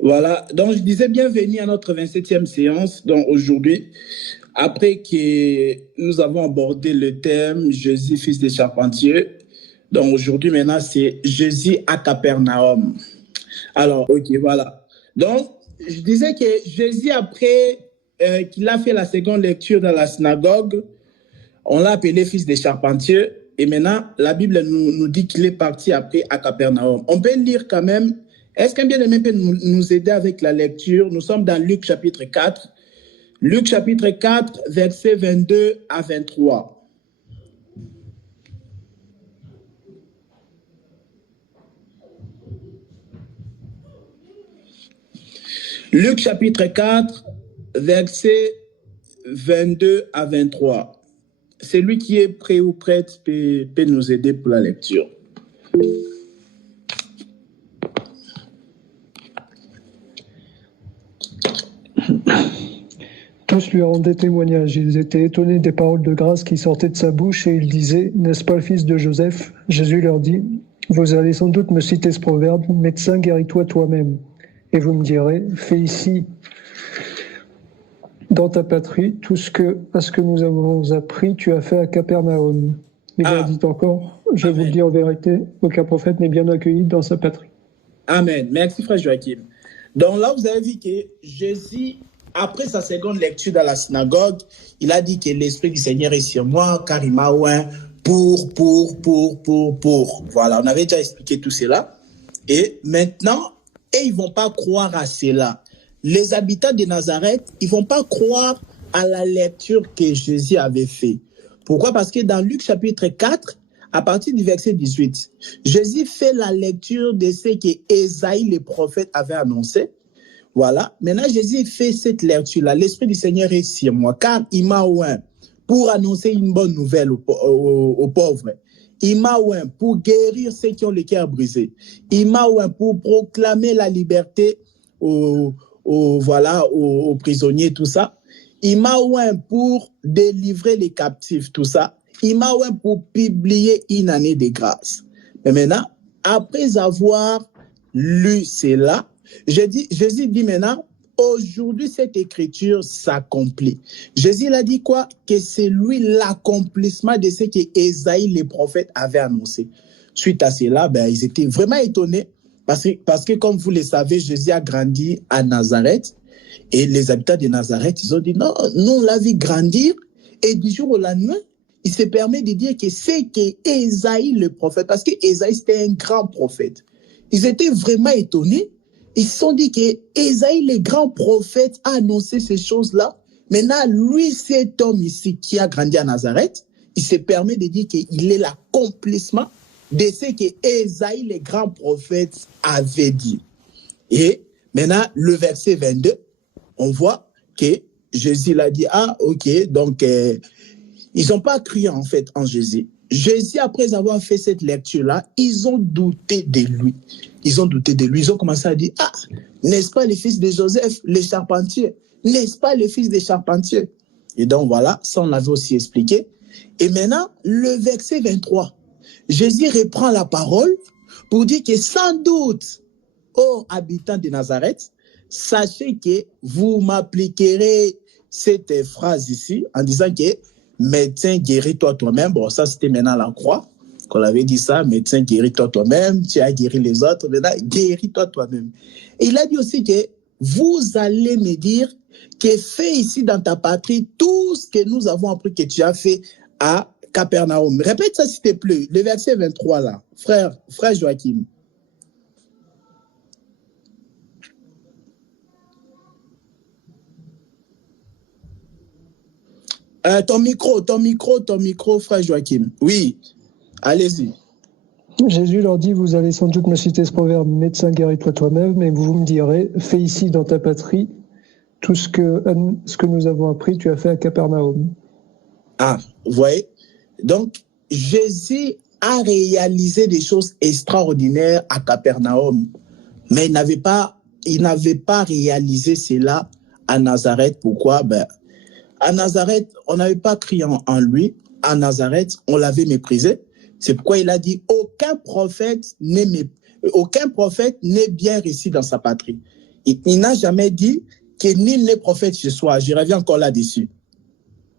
Voilà, donc je disais bienvenue à notre 27e séance. Donc aujourd'hui, après que nous avons abordé le thème Jésus, fils des charpentiers, donc aujourd'hui maintenant c'est Jésus à Capernaum. Alors, ok, voilà. Donc, je disais que Jésus, après qu'il a fait la seconde lecture dans la synagogue, on l'a appelé fils des charpentiers. Et maintenant, la Bible nous dit qu'il est parti après à Capernaum. On peut lire quand même. Est-ce qu'un bien-aimé peut nous aider avec la lecture? Nous sommes dans Luc chapitre 4. Luc chapitre 4, versets 22 à 23. Luc chapitre 4, versets 22 à 23. Celui qui est prêt ou prête peut nous aider pour la lecture. Tous lui rendaient témoignage. Ils étaient étonnés des paroles de grâce qui sortaient de sa bouche et ils disaient « N'est-ce pas le fils de Joseph ?» Jésus leur dit « Vous allez sans doute me citer ce proverbe « Médecin, guéris-toi toi-même ». Et vous me direz « Fais ici, dans ta patrie, tout ce que nous avons appris, tu as fait à Capernaum. » Il leur dit encore « Je vous le dis en vérité, aucun prophète n'est bien accueilli dans sa patrie. » Amen. Merci, frère Joachim. Donc là, vous avez vu que Jésus, après sa seconde lecture dans la synagogue, il a dit que l'Esprit du Seigneur est sur moi, car il m'a oint pour. Voilà, on avait déjà expliqué tout cela. Et maintenant, ils ne vont pas croire à cela. Les habitants de Nazareth, ils ne vont pas croire à la lecture que Jésus avait faite. Pourquoi? Parce que dans Luc chapitre 4, à partir du verset 18, Jésus fait la lecture de ce que Ésaïe, le prophète, avait annoncé. Voilà. Maintenant, Jésus fait cette lecture-là. L'Esprit du Seigneur est sur moi, car il m'a oint pour annoncer une bonne nouvelle aux pauvres. Il m'a oint pour guérir ceux qui ont le cœur brisé. Il m'a oint pour proclamer la liberté aux prisonniers, tout ça. Il m'a oint pour délivrer les captifs, tout ça. Il m'a oint pour publier une année de grâce. Mais maintenant, après avoir lu cela, Jésus dit maintenant, aujourd'hui, cette écriture s'accomplit. Jésus a dit quoi? Que c'est lui l'accomplissement de ce que Ésaïe, le prophète, avait annoncé. Suite à cela, ils étaient vraiment étonnés parce que, comme vous le savez, Jésus a grandi à Nazareth et les habitants de Nazareth, ils ont dit non, nous, on l'a vu grandir et du jour au lendemain, il se permet de dire que c'est qu'Ésaïe, le prophète, parce que Ésaïe, c'était un grand prophète. Ils étaient vraiment étonnés. Ils se sont dit que Ésaïe, le grand prophète, a annoncé ces choses-là. Maintenant, lui, cet homme ici qui a grandi à Nazareth, il se permet de dire qu'il est l'accomplissement de ce que Ésaïe, le grand prophète, avait dit. Et maintenant, le verset 22, on voit que Jésus l'a dit, ok, donc ils n'ont pas crié en fait en Jésus. Jésus, après avoir fait cette lecture-là, ils ont douté de lui. Ils ont commencé à dire, n'est-ce pas le fils de Joseph, le charpentier? N'est-ce pas le fils des charpentiers? Et donc voilà, ça on l'avait aussi expliqué. Et maintenant, le verset 23, Jésus reprend la parole pour dire que sans doute, ô habitants de Nazareth, sachez que vous m'appliquerez cette phrase ici en disant que médecin, guéris-toi toi-même. Bon, ça, c'était maintenant la croix qu'on avait dit ça. Médecin, guéris-toi toi-même. Tu as guéri les autres. Maintenant, guéris-toi toi-même. Et il a dit aussi que vous allez me dire que fais ici dans ta patrie tout ce que nous avons appris que tu as fait à Capernaum. Répète ça, s'il te plaît. Le verset 23, là. Frère Joachim. Ton micro, frère Joachim. Oui, allez-y. Jésus leur dit, vous allez sans doute me citer ce proverbe, médecin, guéris-toi toi-même, mais vous me direz, fais ici dans ta patrie tout ce que nous avons appris, tu as fait à Capernaum. Vous voyez? Donc, Jésus a réalisé des choses extraordinaires à Capernaum, mais il n'avait pas réalisé cela à Nazareth. Pourquoi? À Nazareth, on n'avait pas crié en lui. À Nazareth, on l'avait méprisé. C'est pourquoi il a dit, aucun prophète n'est bien reçu dans sa patrie. Il n'a jamais dit que nul n'est prophète chez soi. Je reviens encore là-dessus.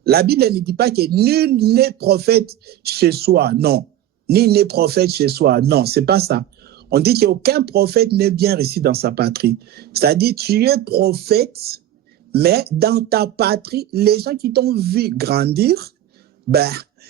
La Bible ne dit pas que nul n'est prophète chez soi. Non. Nul n'est prophète chez soi. Non, c'est pas ça. On dit qu'aucun prophète n'est bien reçu dans sa patrie. C'est-à-dire, tu es prophète, mais dans ta patrie, les gens qui t'ont vu grandir,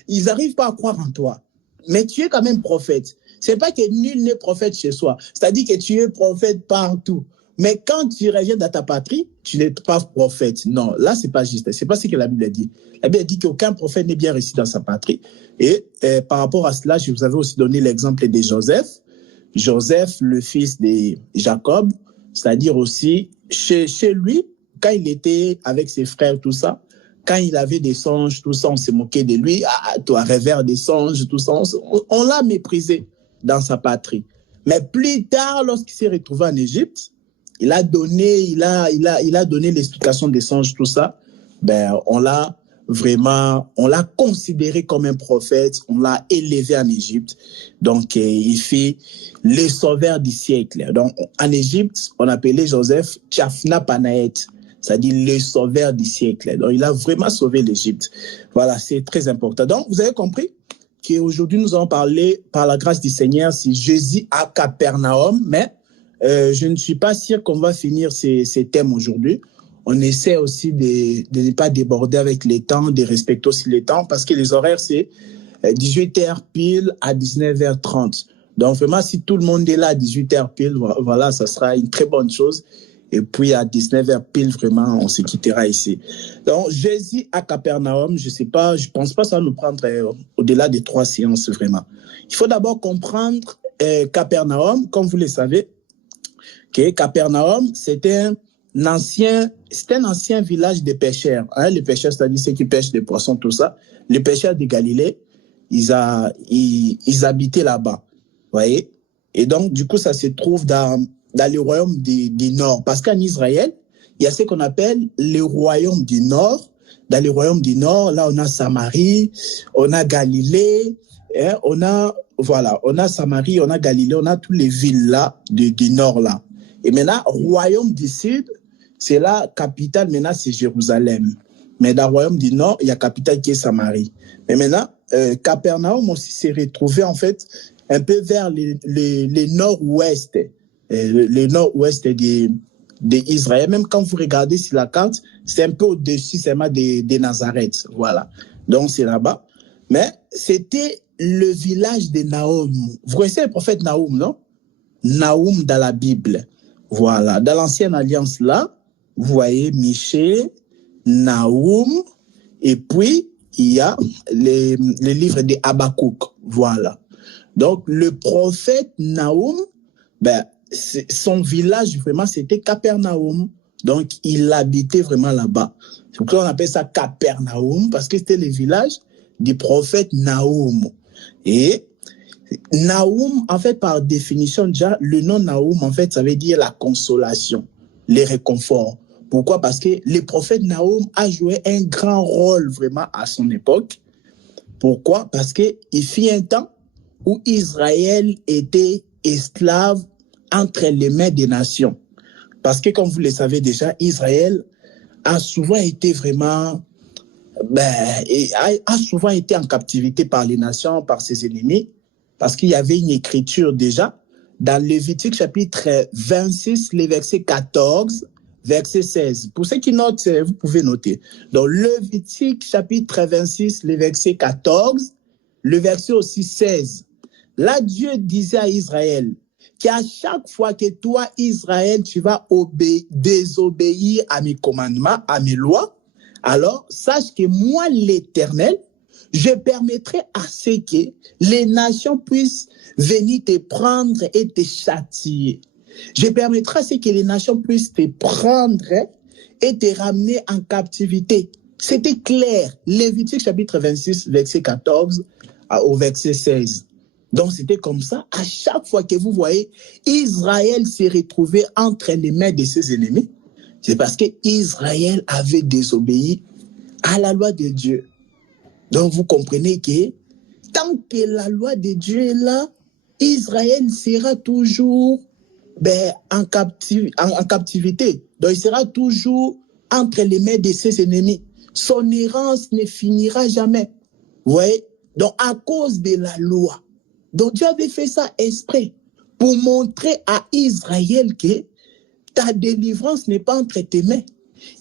ils n'arrivent pas à croire en toi. Mais tu es quand même prophète. C'est pas que nul n'est prophète chez soi. C'est-à-dire que tu es prophète partout. Mais quand tu reviens dans ta patrie, tu n'es pas prophète. Non, là, c'est pas juste. C'est pas ce que la Bible dit. La Bible dit qu'aucun prophète n'est bien reçu dans sa patrie. Et par rapport à cela, je vous avais aussi donné l'exemple de Joseph. Joseph, le fils de Jacob, c'est-à-dire aussi chez lui, quand il était avec ses frères, tout ça, quand il avait des songes, tout ça, on s'est moqué de lui. Ah, toi, rêveur des songes, tout ça, on l'a méprisé dans sa patrie. Mais plus tard, lorsqu'il s'est retrouvé en Égypte, il a donné l'explication des songes, tout ça. On l'a considéré comme un prophète, on l'a élevé en Égypte. Donc, il fait le sauveur du siècle. Donc, en Égypte, on appelait Joseph Tchafna Panaet, c'est-à-dire le sauveur du siècle. Donc, il a vraiment sauvé l'Égypte. Voilà, c'est très important. Donc, vous avez compris qu'aujourd'hui, nous allons parler, par la grâce du Seigneur, c'est Jésus à Capernaum, mais je ne suis pas sûr qu'on va finir ces thèmes aujourd'hui. On essaie aussi de ne pas déborder avec les temps, de respecter aussi les temps, parce que les horaires, c'est 18h pile à 19h30. Donc vraiment, si tout le monde est là à 18h pile, voilà, ça sera une très bonne chose. Et puis à 19h pile, vraiment, on se quittera ici. Donc Jésus à Capernaum, je pense pas que ça va nous prendre au-delà de 3 séances, vraiment. Il faut d'abord comprendre Capernaum, comme vous le savez, que Capernaum, c'était un ancien village de pêcheurs. Hein? Les pêcheurs, c'est-à-dire ceux qui pêchent des poissons, tout ça. Les pêcheurs de Galilée, ils habitaient là-bas. Voyez? Et donc, du coup, ça se trouve dans le royaume du Nord. Parce qu'en Israël, il y a ce qu'on appelle le royaume du Nord. Dans le royaume du Nord, là, on a Samarie, on a Galilée, hein? On a Samarie, on a Galilée, on a toutes les villes là, du Nord là. Et maintenant, royaume du Sud, c'est la capitale, maintenant c'est Jérusalem. Mais dans le royaume du Nord, il y a la capitale qui est Samarie. Mais maintenant, Capernaum aussi s'est retrouvé en fait un peu vers le nord-ouest, le nord-ouest d'Israël. Même quand vous regardez sur la carte, c'est un peu au-dessus seulement de Nazareth. Voilà. Donc c'est là-bas. Mais c'était le village de Nahum. Vous connaissez le prophète Nahum, non? Nahum dans la Bible. Voilà. Dans l'ancienne alliance là, vous voyez Michée, Nahum, et puis il y a les livres de Habakkuk. Voilà. Donc le prophète Nahum, son village vraiment c'était Capernaum. Donc il habitait vraiment là-bas. C'est pourquoi on appelle ça Capernaum, parce que c'était le village du prophète Nahum. Et Nahum, en fait, par définition, déjà, le nom Nahum, en fait, ça veut dire la consolation, le réconfort. Pourquoi? Parce que le prophète Nahum a joué un grand rôle vraiment à son époque. Pourquoi? Parce qu'il fut un temps où Israël était esclave entre les mains des nations. Parce que, comme vous le savez déjà, Israël a souvent été vraiment... a souvent été en captivité par les nations, par ses ennemis. Parce qu'il y avait une écriture déjà dans Lévitique chapitre 26, les versets 14, verset 16. Pour ceux qui notent, vous pouvez noter. Dans Lévitique chapitre 26, les versets 14, le verset aussi 16. Là, Dieu disait à Israël qu'à chaque fois que toi, Israël, tu vas désobéir à mes commandements, à mes lois, alors sache que moi, l'Éternel, je permettrai à ce que les nations puissent venir te prendre et te châtier. Je permettrai à ce que les nations puissent te prendre et te ramener en captivité. C'était clair. Lévitique chapitre 26, verset 14 au verset 16. Donc c'était comme ça. À chaque fois que vous voyez Israël s'est retrouvé entre les mains de ses ennemis, c'est parce que Israël avait désobéi à la loi de Dieu. Donc, vous comprenez que tant que la loi de Dieu est là, Israël sera toujours en captivité. Donc, il sera toujours entre les mains de ses ennemis. Son errance ne finira jamais. Vous voyez? Donc, à cause de la loi. Donc, Dieu avait fait ça exprès pour montrer à Israël que ta délivrance n'est pas entre tes mains.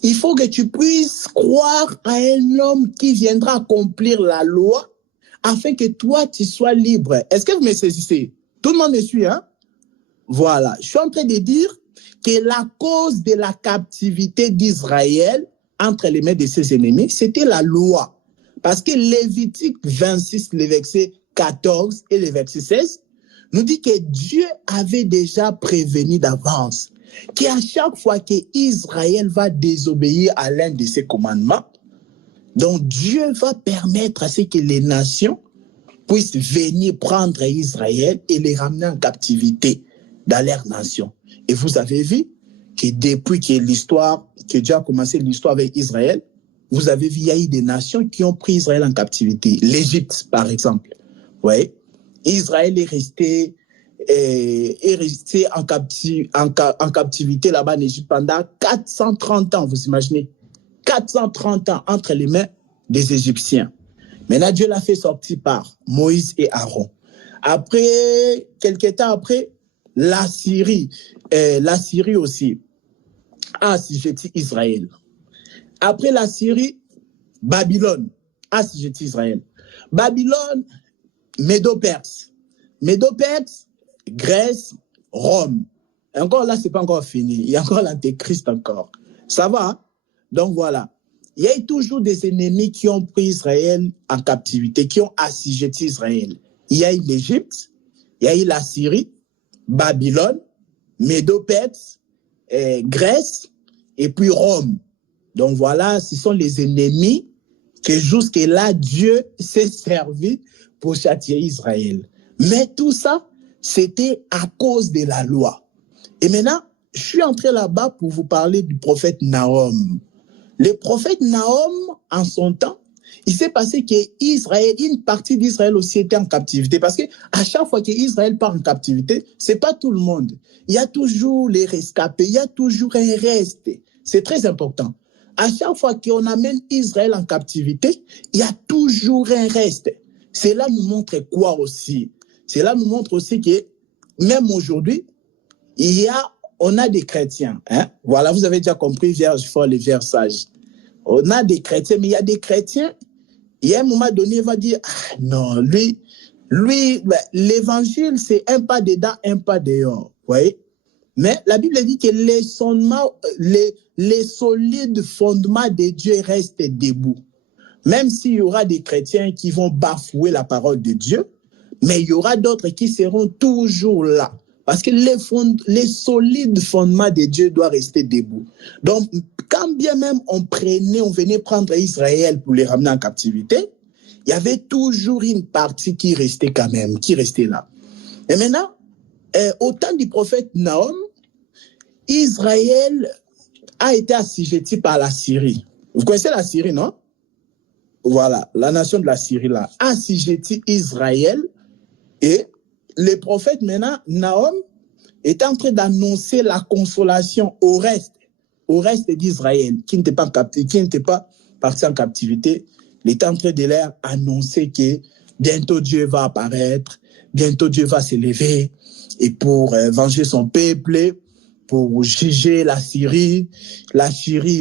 Il faut que tu puisses croire à un homme qui viendra accomplir la loi afin que toi, tu sois libre. Est-ce que vous me saisissez? Tout le monde me suit, hein? Voilà. Je suis en train de dire que la cause de la captivité d'Israël entre les mains de ses ennemis, c'était la loi. Parce que Lévitique 26, le verset 14 et le verset 16, nous dit que Dieu avait déjà prévenu d'avance qu'à chaque fois qu'Israël va désobéir à l'un de ses commandements, donc Dieu va permettre à ce que les nations puissent venir prendre Israël et les ramener en captivité dans leur nation. Et vous avez vu que depuis que Dieu a commencé l'histoire avec Israël, vous avez vu, il y a eu des nations qui ont pris Israël en captivité. L'Égypte, par exemple. Ouais. Israël est resté en captivité là-bas en Égypte pendant 430 ans, vous imaginez? 430 ans entre les mains des Égyptiens. Maintenant, Dieu l'a fait sortir par Moïse et Aaron. Après, quelques temps après, la Syrie aussi a assujetti Israël. Après la Syrie, Babylone a assujetti Israël. Babylone, Médo-Perse. Médo-Perse, Grèce, Rome. Et encore là, c'est pas encore fini. Il y a encore l'antéchrist encore. Ça va, hein? Donc voilà. Il y a eu toujours des ennemis qui ont pris Israël en captivité, qui ont assujetti Israël. Il y a eu l'Égypte, il y a eu la Syrie, Babylone, Médo-Perse, Grèce et puis Rome. Donc voilà, ce sont les ennemis que jusque-là, Dieu s'est servi pour châtier Israël. Mais tout ça, c'était à cause de la loi. Et maintenant, je suis entré là-bas pour vous parler du prophète Nahum. Le prophète Nahum, en son temps, il s'est passé qu'Israël, une partie d'Israël aussi était en captivité. Parce qu'à chaque fois qu'Israël part en captivité, ce n'est pas tout le monde. Il y a toujours les rescapés, il y a toujours un reste. C'est très important. À chaque fois qu'on amène Israël en captivité, il y a toujours un reste. Cela nous montre quoi aussi? Cela nous montre aussi que même aujourd'hui, on a des chrétiens. Hein? Voilà, vous avez déjà compris, vierge folle et vierge sage. On a des chrétiens, mais il y a des chrétiens, il y a un moment donné, il va dire, ah, non, lui, l'évangile, c'est un pas dedans, un pas dehors. Vous voyez? Mais la Bible dit que les solides fondements de Dieu restent debout. Même s'il y aura des chrétiens qui vont bafouer la parole de Dieu, mais il y aura d'autres qui seront toujours là. Parce que les solides fondements de Dieu doivent rester debout. Donc, quand bien même on venait prendre Israël pour les ramener en captivité, il y avait toujours une partie qui restait quand même, qui restait là. Et maintenant, au temps du prophète Nahum, Israël a été assujetti par la Syrie. Vous connaissez la Syrie, non? Voilà, la nation de la Syrie là, a assujetti Israël et le prophète maintenant, Nahum, est en train d'annoncer la consolation au reste d'Israël qui n'était pas parti en captivité. Il est en train de leur annoncer que bientôt Dieu va apparaître, bientôt Dieu va s'élever et pour venger son peuple, pour juger la Syrie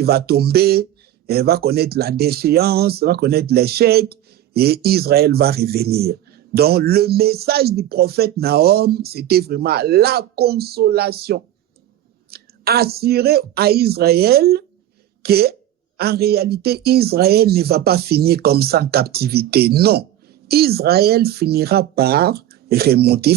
va tomber, elle va connaître la déchéance, va connaître l'échec et Israël va revenir. Donc, le message du prophète Nahum, c'était vraiment la consolation. Assurer à Israël que, en réalité, Israël ne va pas finir comme ça en captivité. Non. Israël finira par remonter.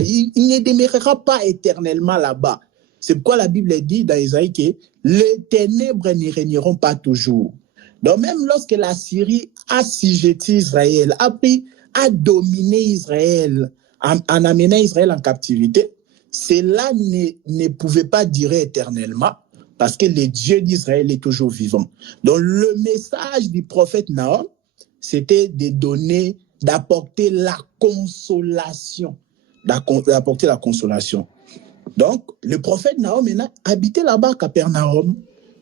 Il ne demeurera pas éternellement là-bas. C'est pourquoi la Bible dit dans Isaïe que les ténèbres ne régneront pas toujours. Donc, même lorsque la Syrie a assujetti Israël, a dominé Israël, en amenant Israël en captivité, cela ne pouvait pas durer éternellement parce que le Dieu d'Israël est toujours vivant. Donc, le message du prophète Nahum, c'était d'apporter la consolation. D'apporter la consolation. Donc, le prophète Nahum habitait là-bas à Capernaum.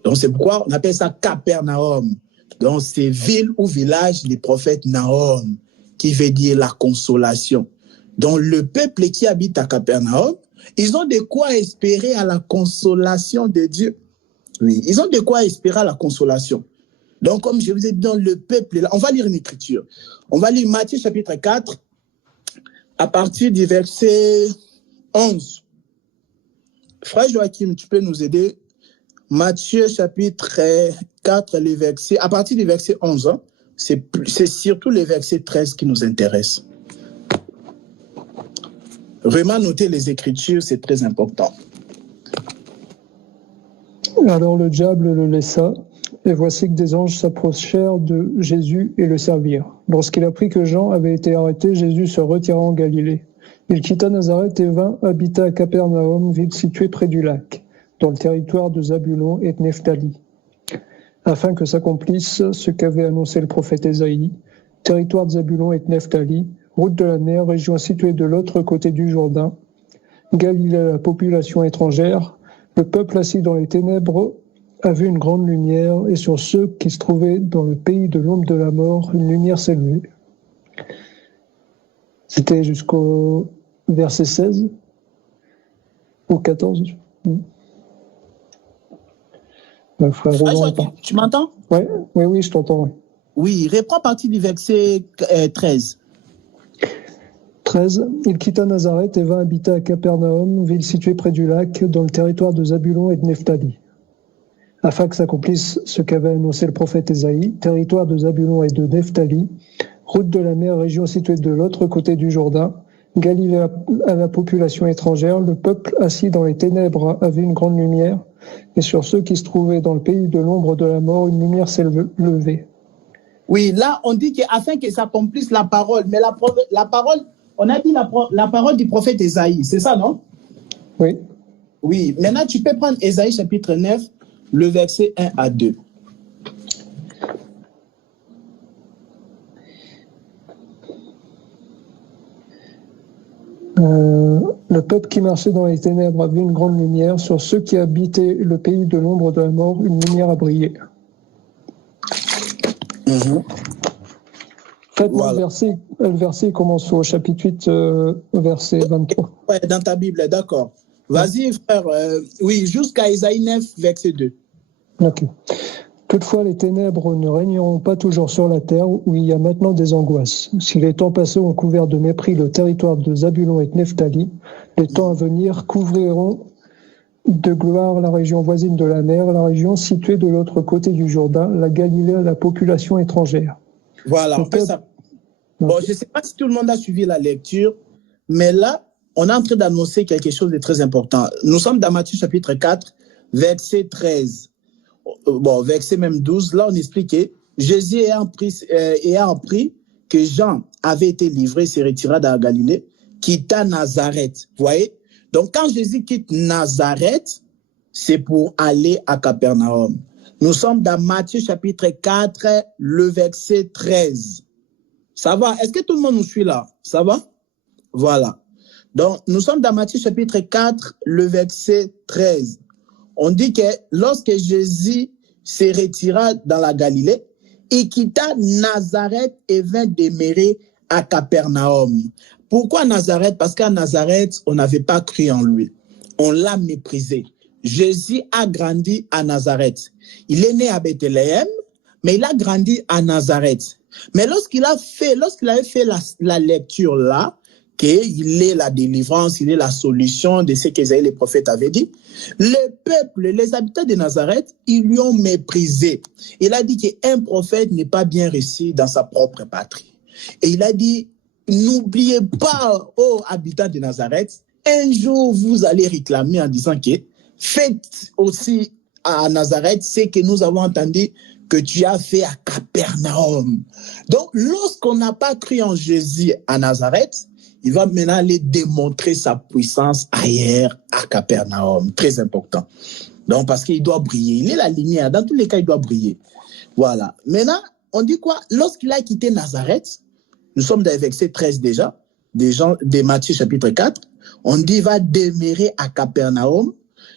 Donc, c'est pourquoi on appelle ça Capernaum. Donc, c'est ville ou village du prophète Nahum, qui veut dire la consolation. Donc, le peuple qui habite à Capernaum, ils ont de quoi espérer à la consolation de Dieu. Oui, ils ont de quoi espérer à la consolation. Donc, comme je vous ai dit, dans le peuple, on va lire une écriture. On va lire Matthieu chapitre 4, à partir du verset 11. Frère Joachim, tu peux nous aider? Matthieu chapitre 4, les versets, à partir du verset 11, hein, c'est surtout le verset 13 qui nous intéresse. Vraiment noter les Écritures, c'est très important. Alors le diable le laissa, et voici que des anges s'approchèrent de Jésus et le servirent. Lorsqu'il apprit que Jean avait été arrêté, Jésus se retira en Galilée. Il quitta Nazareth et vint habiter à Capernaum, ville située près du lac, dans le territoire de Zabulon et de Nephtali, afin que s'accomplisse ce qu'avait annoncé le prophète Ésaïe, territoire de Zabulon et de Nephtali, route de la mer, région située de l'autre côté du Jourdain, Galilée à la population étrangère, le peuple assis dans les ténèbres a vu une grande lumière, et sur ceux qui se trouvaient dans le pays de l'ombre de la mort, une lumière s'est levée. C'était jusqu'au verset 16 ou 14. Frère Roland, tu m'entends? Oui, je t'entends. Oui. Oui, reprends à partir du verset 13. 13. Il quitta Nazareth et vint habiter à Capernaum, ville située près du lac, dans le territoire de Zabulon et de Nephtali, afin que s'accomplisse ce qu'avait annoncé le prophète Ésaïe, territoire de Zabulon et de Nephtali, route de la mer, région située de l'autre côté du Jourdain, Galilée à la population étrangère, le peuple assis dans les ténèbres a vu une grande lumière, et sur ceux qui se trouvaient dans le pays de l'ombre de la mort, une lumière s'est levée. Oui, là, on dit qu'afin que s'accomplisse la parole, mais la parole, on a dit la parole du prophète Ésaïe, c'est ça, non? Oui. Oui, maintenant tu peux prendre Ésaïe chapitre 9, le verset 1 à 2. Le peuple qui marchait dans les ténèbres a vu une grande lumière. Sur ceux qui habitaient le pays de l'ombre de la mort, une lumière a brillé. Faites-moi voilà. Le verset commence au chapitre 8, verset 23. Oui, dans ta Bible, d'accord. Vas-y, frère. Oui, jusqu'à Ésaïe 9, verset 2. Ok. Toutefois, les ténèbres ne régneront pas toujours sur la terre, où il y a maintenant des angoisses. Si les temps passés ont couvert de mépris le territoire de Zabulon et de Nephtali, les temps à venir couvriront de gloire la région voisine de la mer, la région située de l'autre côté du Jourdain, la Galilée à la population étrangère. Voilà, on fait ça. Bon, je ne sais pas si tout le monde a suivi la lecture, mais là, on est en train d'annoncer quelque chose de très important. Nous sommes dans Matthieu chapitre 4, verset 13. Bon, verset même 12, là on expliquait, Jésus ayant appris que Jean avait été livré, s'est retiré dans la Galilée, quitta Nazareth. Vous voyez? Donc quand Jésus quitte Nazareth, c'est pour aller à Capernaum. Nous sommes dans Matthieu chapitre 4, le verset 13. Ça va? Est-ce que tout le monde nous suit là? Ça va? Voilà. Donc nous sommes dans Matthieu chapitre 4, le verset 13. On dit que lorsque Jésus se retira dans la Galilée, il quitta Nazareth et vint demeurer à Capernaum. Pourquoi Nazareth? Parce qu'à Nazareth, on n'avait pas cru en lui. On l'a méprisé. Jésus a grandi à Nazareth. Il est né à Bethléem, mais il a grandi à Nazareth. Mais lorsqu'il avait fait la lecture là, qu'il est la délivrance, il est la solution de ce qu'Ésaïe le prophète avait dit. Le peuple, les habitants de Nazareth, ils lui ont méprisé. Il a dit qu'un prophète n'est pas bien reçu dans sa propre patrie. Et il a dit, n'oubliez pas, ô habitants de Nazareth, un jour vous allez réclamer en disant que faites aussi à Nazareth ce que nous avons entendu que tu as fait à Capernaum. Donc, lorsqu'on n'a pas cru en Jésus à Nazareth, il va maintenant aller démontrer sa puissance ailleurs à Capernaum. Très important. Donc, parce qu'il doit briller. Il est la lumière. Dans tous les cas, il doit briller. Voilà. Maintenant, on dit quoi? Lorsqu'il a quitté Nazareth, nous sommes dans le verset 13 déjà, de Matthieu chapitre 4, on dit va demeurer à Capernaum.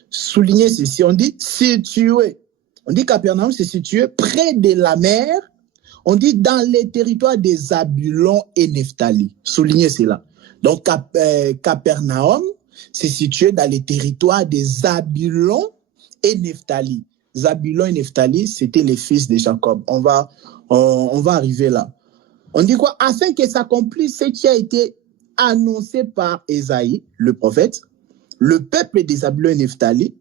Souligner ceci, on dit situé. On dit Capernaum, c'est situé près de la mer. On dit dans les territoires des Zabulon et Nephtali. Soulignez cela. Donc, Capernaum, c'est situé dans les territoires des Zabulon et Nephtali. Zabulon et Nephtali, c'était les fils de Jacob. On va arriver là. On dit quoi? Afin que s'accomplisse ce qui a été annoncé par Ésaïe, le prophète, le peuple des Zabulon et Nephtali,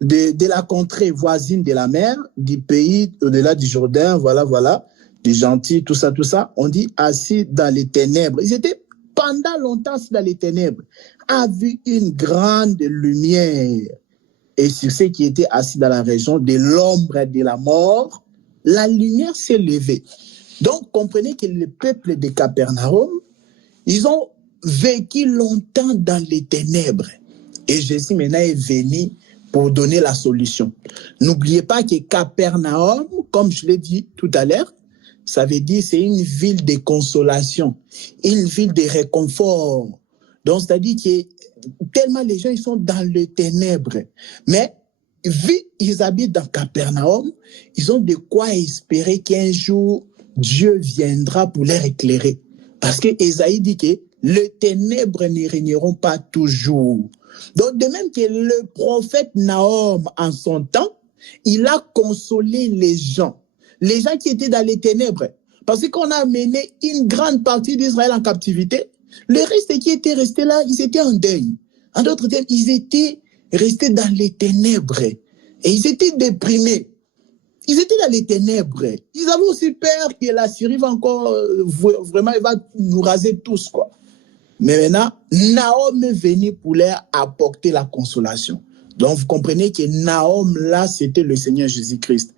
de la contrée voisine de la mer, du pays au-delà du Jourdain, voilà, des gentils, tout ça, on dit assis dans les ténèbres. Ils étaient pendant longtemps assis dans les ténèbres, a vu une grande lumière. Et sur ceux qui étaient assis dans la région de l'ombre et de la mort, la lumière s'est levée. Donc, comprenez que le peuple de Capernaum, ils ont vécu longtemps dans les ténèbres. Et Jésus maintenant est venu pour donner la solution. N'oubliez pas que Capernaum, comme je l'ai dit tout à l'heure, ça veut dire c'est une ville de consolation, une ville de réconfort. Donc, c'est-à-dire que tellement les gens ils sont dans les ténèbres. Mais vu qu'ils habitent dans Capernaum, ils ont de quoi espérer qu'un jour, Dieu viendra pour les éclairer. Parce que Ésaïe dit que les ténèbres ne régneront pas toujours. Donc, de même que le prophète Nahum, en son temps, il a consolé les gens qui étaient dans les ténèbres. Parce qu'on a amené une grande partie d'Israël en captivité. Le reste qui était resté là, ils étaient en deuil. En d'autres termes, ils étaient restés dans les ténèbres. Et ils étaient déprimés. Ils étaient dans les ténèbres. Ils avaient aussi peur que la Syrie va encore, vraiment, elle va nous raser tous, quoi. Mais maintenant, Nahum est venu pour leur apporter la consolation. Donc, vous comprenez que Nahum, là, c'était le Seigneur Jésus-Christ.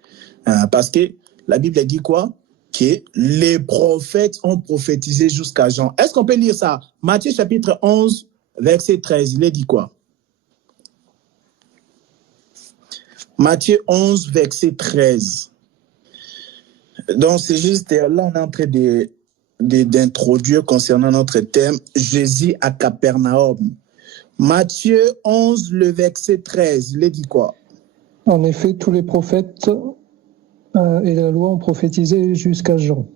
Parce que la Bible dit quoi? Que les prophètes ont prophétisé jusqu'à Jean. Est-ce qu'on peut lire ça? Matthieu chapitre 11, verset 13, il est dit quoi? Matthieu 11, verset 13. Donc, c'est juste, là, on est en train d'introduire concernant notre thème, Jésus à Capernaum. Matthieu 11, le verset 13, il est dit quoi? En effet, tous les prophètes et la loi ont prophétisé jusqu'à Jean.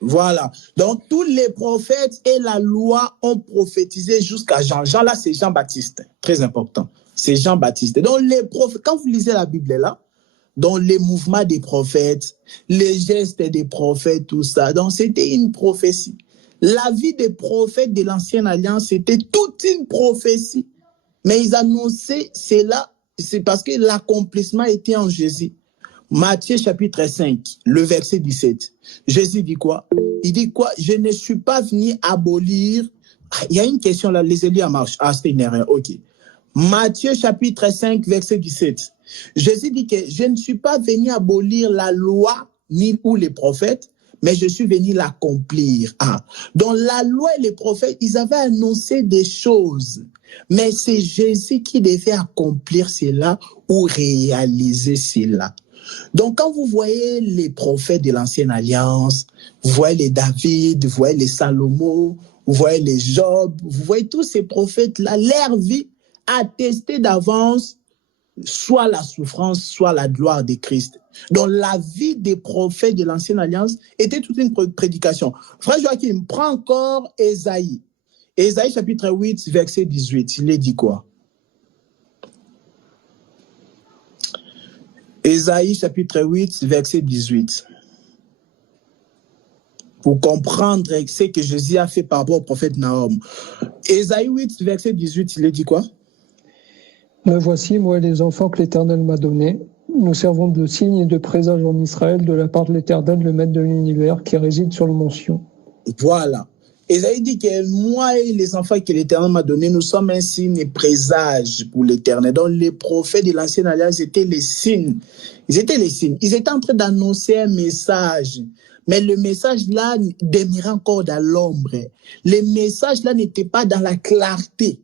Voilà. Donc, tous les prophètes et la loi ont prophétisé jusqu'à Jean. Jean, là, c'est Jean-Baptiste. Très important. C'est Jean-Baptiste. Donc, les prophètes, quand vous lisez la Bible là, donc les mouvements des prophètes, les gestes des prophètes, tout ça, donc c'était une prophétie. La vie des prophètes de l'Ancienne Alliance, c'était toute une prophétie. Mais ils annonçaient cela, c'est parce que l'accomplissement était en Jésus. Matthieu chapitre 5, le verset 17. Jésus dit quoi? Il dit quoi? Je ne suis pas venu abolir. Il y a une question là, les élus en marche. Ah, c'était une erreur, ok. Matthieu chapitre 5, verset 17. Jésus dit que je ne suis pas venu abolir la loi ni ou les prophètes, mais je suis venu l'accomplir. Ah. Donc la loi et les prophètes, ils avaient annoncé des choses, mais c'est Jésus qui devait accomplir cela ou réaliser cela. Donc, quand vous voyez les prophètes de l'Ancienne Alliance, vous voyez les David, vous voyez les Salomon, vous voyez les Job, vous voyez tous ces prophètes-là, leur vie attestait d'avance soit la souffrance, soit la gloire de Christ. Donc, la vie des prophètes de l'Ancienne Alliance était toute une prédication. Frère Joachim, prends encore Ésaïe. Ésaïe chapitre 8, verset 18, il est dit quoi? Ésaïe chapitre 8, verset 18. Pour comprendre ce que Jésus a fait par rapport au prophète Nahum. Ésaïe 8, verset 18, il est dit quoi? Me voici, moi et les enfants que l'Éternel m'a donnés. Nous servons de signe et de présage en Israël de la part de l'Éternel, le Maître de l'univers, qui réside sur le mont Sion. Voilà. Ésaïe dit que moi et les enfants que l'Éternel m'a donnés, nous sommes un signe et présage pour l'Éternel. Donc les prophètes de l'Ancienne Alliance étaient les signes. Ils étaient les signes. Ils étaient en train d'annoncer un message. Mais le message là demeurait encore dans l'ombre. Le message là n'était pas dans la clarté.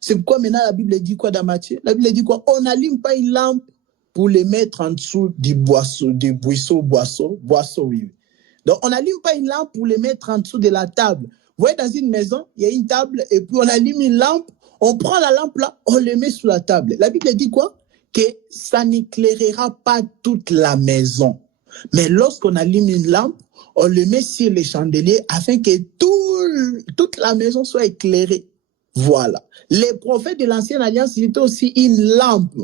C'est pourquoi maintenant la Bible dit quoi dans Matthieu? La Bible dit quoi? On n'allume pas une lampe pour les mettre en dessous du buisson, oui. Donc, on n'allume pas une lampe pour les mettre en dessous de la table. Vous voyez, dans une maison, il y a une table et puis on allume une lampe, on prend la lampe là, on le met sous la table. La Bible dit quoi? Que ça n'éclairera pas toute la maison. Mais lorsqu'on allume une lampe, on le met sur les chandeliers afin que toute la maison soit éclairée. Voilà. Les prophètes de l'Ancienne Alliance, c'était aussi une lampe.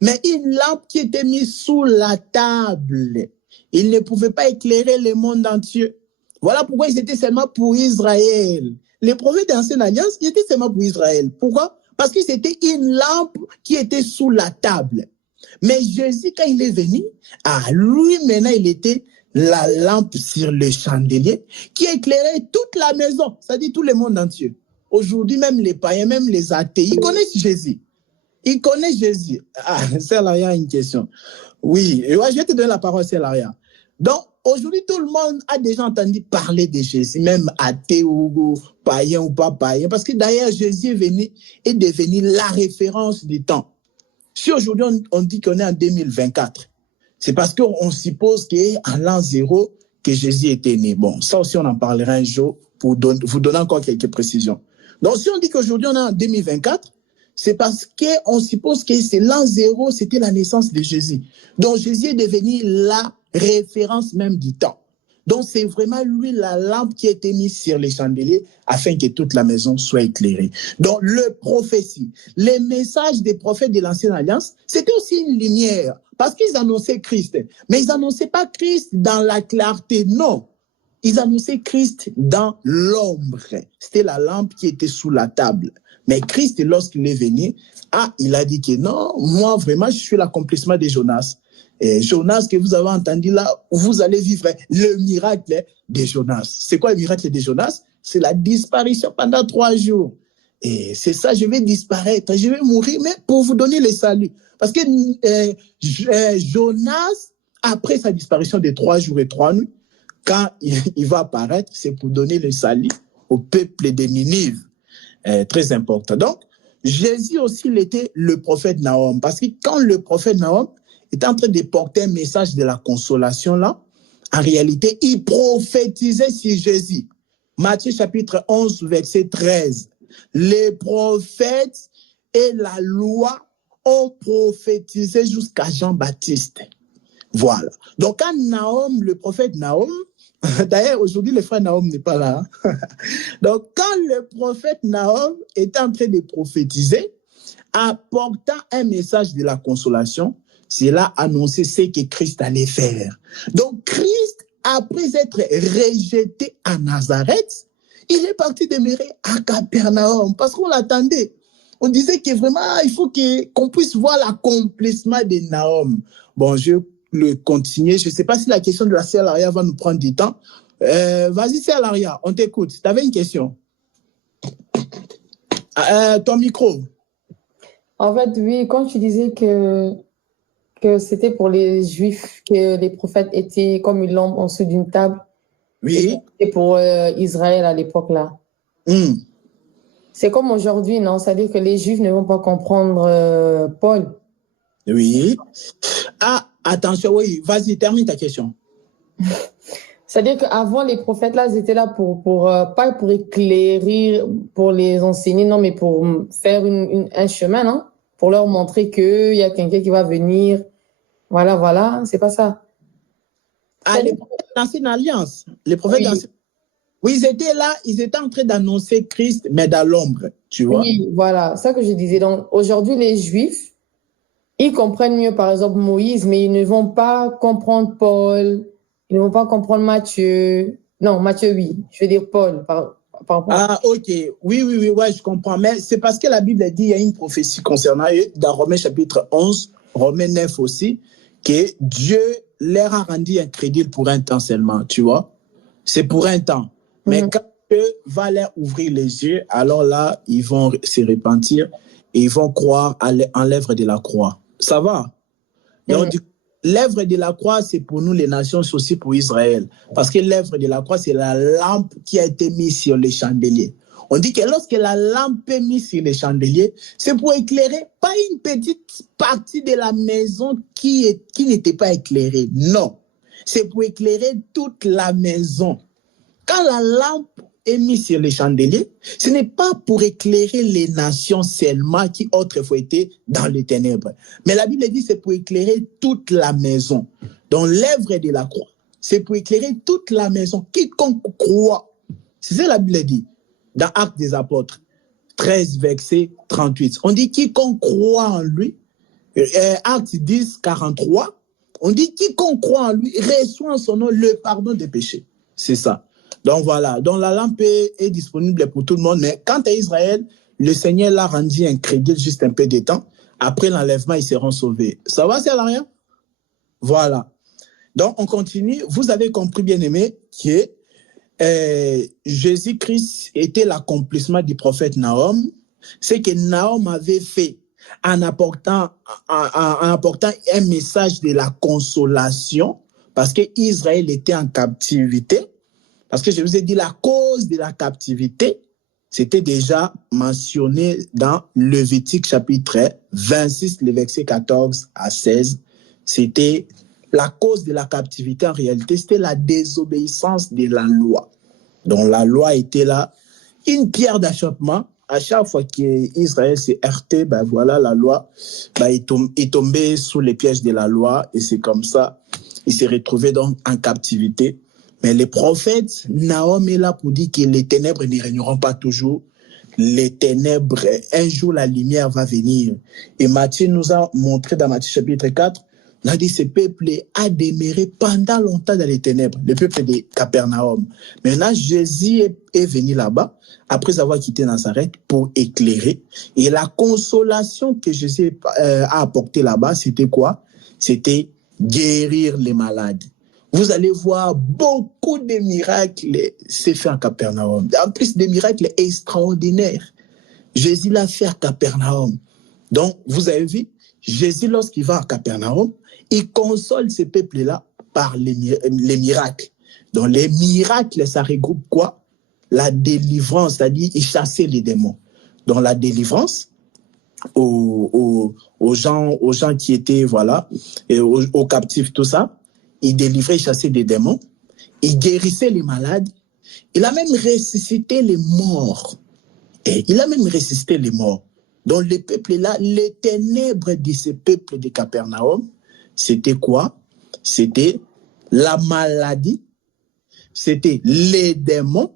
Mais une lampe qui était mise sous la table. Ils ne pouvaient pas éclairer le monde entier. Voilà pourquoi ils étaient seulement pour Israël. Les prophètes de l'Ancienne Alliance, ils étaient seulement pour Israël. Pourquoi? Parce que c'était une lampe qui était sous la table. Mais Jésus, quand il est venu, lui maintenant, il était la lampe sur le chandelier qui éclairait toute la maison, c'est-à-dire tout le monde entier. Aujourd'hui, même les païens, même les athées, ils connaissent Jésus. Ils connaissent Jésus. Ah, Célaria a une question. Oui, je vais te donner la parole, Célaria. Donc, aujourd'hui, tout le monde a déjà entendu parler de Jésus, même athée ou païen ou pas païen, parce que d'ailleurs, Jésus est devenu la référence du temps. Si aujourd'hui, on dit qu'on est en 2024, c'est parce qu'on suppose qu'en l'an 0, que Jésus était né. Bon, ça aussi, on en parlera un jour pour vous donner encore quelques précisions. Donc, si on dit qu'aujourd'hui, on est en 2024, c'est parce qu'on suppose que c'est l'an 0, c'était la naissance de Jésus. Donc, Jésus est devenu la référence même du temps. Donc, c'est vraiment lui la lampe qui a été mise sur les chandeliers afin que toute la maison soit éclairée. Donc, le prophétie, les messages des prophètes de l'Ancienne Alliance, c'était aussi une lumière parce qu'ils annonçaient Christ. Mais ils n'annonçaient pas Christ dans la clarté, non. Ils annonçaient Christ dans l'ombre. C'était la lampe qui était sous la table. Mais Christ, lorsqu'il est venu, il a dit que non, moi, vraiment, je suis l'accomplissement de Jonas. Et Jonas, que vous avez entendu là, vous allez vivre le miracle de Jonas. C'est quoi le miracle de Jonas? C'est la disparition pendant 3 jours. Et c'est ça, je vais disparaître, je vais mourir, mais pour vous donner le salut. Parce que Jonas, après sa disparition de 3 jours et 3 nuits, quand il va apparaître, c'est pour donner le salut au peuple de Ninive. Très important. Donc, Jésus aussi, il était le prophète Nahum. Parce que quand le prophète Nahum était en train de porter un message de la consolation là, en réalité, il prophétisait sur Jésus. Matthieu chapitre 11, verset 13. Les prophètes et la loi ont prophétisé jusqu'à Jean-Baptiste. Voilà. Donc, quand Nahum, le prophète Nahum, d'ailleurs, aujourd'hui, le frère Nahum n'est pas là. Donc, quand le prophète Nahum était en train de prophétiser, apportant un message de la consolation, c'est là annoncer ce que Christ allait faire. Donc, Christ, après être rejeté à Nazareth, il est parti demeurer à Capernaum parce qu'on l'attendait. On disait que vraiment, il faut qu'on puisse voir l'accomplissement de Nahum. Bon, je le continuer. Je ne sais pas si la question de la sœur Laria va nous prendre du temps. Vas-y, sœur Laria, on t'écoute. Tu avais une question. Ton micro. En fait, oui, quand tu disais que c'était pour les Juifs, que les prophètes étaient comme une lampe en dessous d'une table. Oui. Et pour Israël à l'époque là. C'est comme aujourd'hui, non? C'est-à-dire que les Juifs ne vont pas comprendre Paul. Oui. Attention, oui, vas-y, termine ta question. C'est-à-dire qu'avant, les prophètes, là, ils étaient là pas pour éclairer, pour les enseigner, non, mais pour faire un chemin, non? Pour leur montrer qu'il y a quelqu'un qui va venir. Voilà, c'est pas ça. Les prophètes de l'Ancienne Alliance, les prophètes oui, ils étaient là, ils étaient en train d'annoncer Christ, mais dans l'ombre, tu vois. Oui, voilà, ça que je disais. Donc, aujourd'hui, les Juifs, ils comprennent mieux, par exemple, Moïse, mais ils ne vont pas comprendre Paul, ils ne vont pas comprendre Matthieu. Non, Matthieu, oui. Je veux dire Paul. Ok. Oui, ouais, je comprends. Mais c'est parce que la Bible dit, il y a une prophétie concernant eux, dans Romains chapitre 11, Romains 9 aussi, que Dieu leur a rendu incrédule pour un temps seulement, tu vois. C'est pour un temps. Mais quand Dieu va leur ouvrir les yeux, alors là, ils vont se repentir et ils vont croire en l'œuvre de la croix. Ça va? Donc, l'œuvre de la croix, c'est pour nous les nations, c'est aussi pour Israël. Parce que l'œuvre de la croix, c'est la lampe qui a été mise sur les chandeliers. On dit que lorsque la lampe est mise sur les chandeliers, c'est pour éclairer pas une petite partie de la maison qui n'était pas éclairée. Non. c'est pour éclairer toute la maison. Quand la lampe est mise sur les chandeliers, ce n'est pas pour éclairer les nations seulement qui autrefois étaient dans les ténèbres. Mais la Bible dit c'est pour éclairer toute la maison. Donc l'œuvre de la croix, c'est pour éclairer toute la maison. Quiconque croit, c'est ça que la Bible dit dans Actes des Apôtres 13, verset 38. On dit quiconque croit en lui, Actes 10, 43, on dit quiconque croit en lui reçoit en son nom le pardon des péchés. C'est ça. Donc voilà, donc la lampe est disponible pour tout le monde, mais quant à Israël, le Seigneur l'a rendu incrédule juste un peu de temps. Après l'enlèvement, ils seront sauvés. Ça va, c'est à l'arrière? Voilà. Donc on continue. Vous avez compris, bien aimé, que Jésus-Christ était l'accomplissement du prophète Nahum. C'est que Nahum avait fait en apportant un message de la consolation, parce qu'Israël était en captivité. Parce que je vous ai dit, la cause de la captivité, c'était déjà mentionné dans Lévitique chapitre 26, les versets 14 à 16. C'était la cause de la captivité, en réalité, c'était la désobéissance de la loi. Donc la loi était là, une pierre d'achoppement. À chaque fois qu'Israël s'est heurté, ben voilà, la loi est tombée sous les pièges de la loi, et c'est comme ça, il s'est retrouvé donc en captivité. Mais les prophètes, Nahum est là pour dire que les ténèbres ne régneront pas toujours. Les ténèbres, un jour la lumière va venir. Et Matthieu nous a montré dans Matthieu chapitre 4, on a dit ce peuple a demeuré pendant longtemps dans les ténèbres, le peuple de Capernaum. Maintenant, Jésus est venu là-bas, après avoir quitté Nazareth, pour éclairer. Et la consolation que Jésus a apportée là-bas, c'était quoi? C'était guérir les malades. Vous allez voir beaucoup de miracles s'est fait en Capernaum. En plus, des miracles extraordinaires. Jésus l'a fait à Capernaum. Donc, vous avez vu, Jésus, lorsqu'il va à Capernaum, il console ces peuples-là par les miracles. Donc, les miracles, ça regroupe quoi? La délivrance, c'est-à-dire, il chassait les démons. Donc, la délivrance aux gens qui étaient, voilà, et aux captifs, tout ça. Il délivrait, il chassait des démons. Il guérissait les malades. Il a même ressuscité les morts. Et il a même ressuscité les morts. Donc, les peuples-là, les ténèbres de ce peuple de Capernaum, c'était quoi? C'était la maladie, c'était les démons,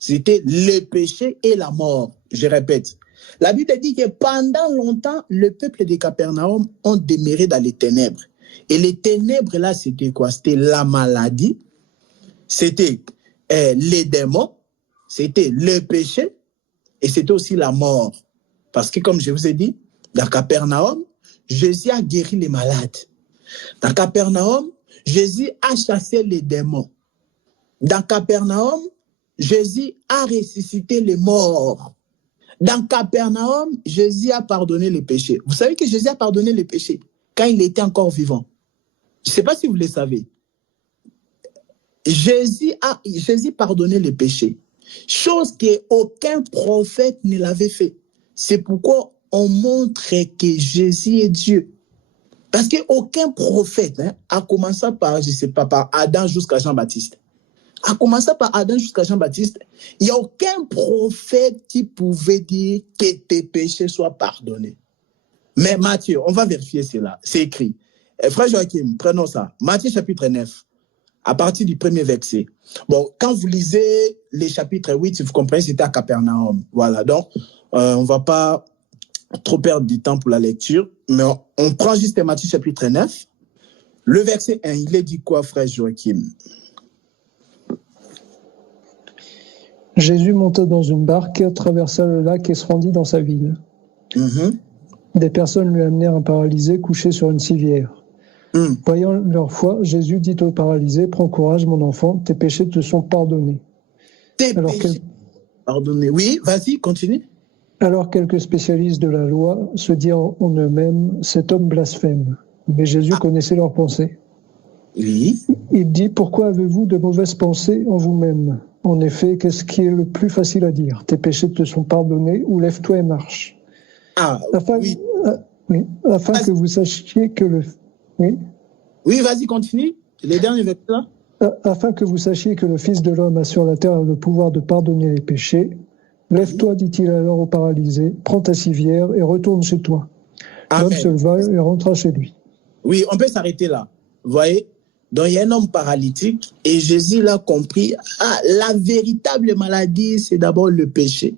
c'était le péché et la mort. Je répète. La Bible dit que pendant longtemps, le peuple de Capernaum ont demeuré dans les ténèbres. Et les ténèbres, là, c'était quoi? C'était la maladie, c'était les démons, c'était le péché, et c'était aussi la mort. Parce que, comme je vous ai dit, dans Capernaum, Jésus a guéri les malades. Dans Capernaum, Jésus a chassé les démons. Dans Capernaum, Jésus a ressuscité les morts. Dans Capernaum, Jésus a pardonné les péchés. Vous savez que Jésus a pardonné les péchés quand il était encore vivant. Je ne sais pas si vous le savez. Jésus pardonnait les péchés. Chose qu'aucun prophète ne l'avait fait. C'est pourquoi on montre que Jésus est Dieu. Parce qu'aucun prophète, a commencé par, je ne sais pas, par Adam jusqu'à Jean-Baptiste. A commencé par Adam jusqu'à Jean-Baptiste, il n'y a aucun prophète qui pouvait dire que tes péchés soient pardonnés. Mais Matthieu, on va vérifier cela. C'est écrit. Frère Joachim, prenons ça. Matthieu chapitre 9, à partir du premier verset. Bon, quand vous lisez les chapitres 8, si vous comprenez, c'était à Capernaum. Voilà, donc on ne va pas trop perdre du temps pour la lecture, mais on prend juste Matthieu chapitre 9. Le verset 1, il est dit quoi, frère Joachim? Jésus monta dans une barque, traversa le lac et se rendit dans sa ville. Des personnes lui amenèrent un paralysé couché sur une civière. Voyant leur foi, Jésus dit au paralysé, « Prends courage, mon enfant, tes péchés te sont pardonnés. » Pardonnés. Oui, vas-y, continue. Alors quelques spécialistes de la loi se dirent en eux-mêmes, « Cet homme blasphème. » Mais Jésus connaissait leurs pensées. Oui. Il dit, « Pourquoi avez-vous de mauvaises pensées en vous-même ? En effet, qu'est-ce qui est le plus facile à dire ? Tes péchés te sont pardonnés ou lève-toi et marche. » Afin que vous sachiez que le... Oui, vas-y, continue. Les derniers versets là. Afin que vous sachiez que le Fils de l'homme a sur la terre le pouvoir de pardonner les péchés, lève-toi, dit-il alors au paralysé, prends ta civière et retourne chez toi. L'homme se leva et rentra chez lui. Oui, on peut s'arrêter là. Vous voyez? Donc, il y a un homme paralytique et Jésus l'a compris. Ah, la véritable maladie, c'est d'abord le péché.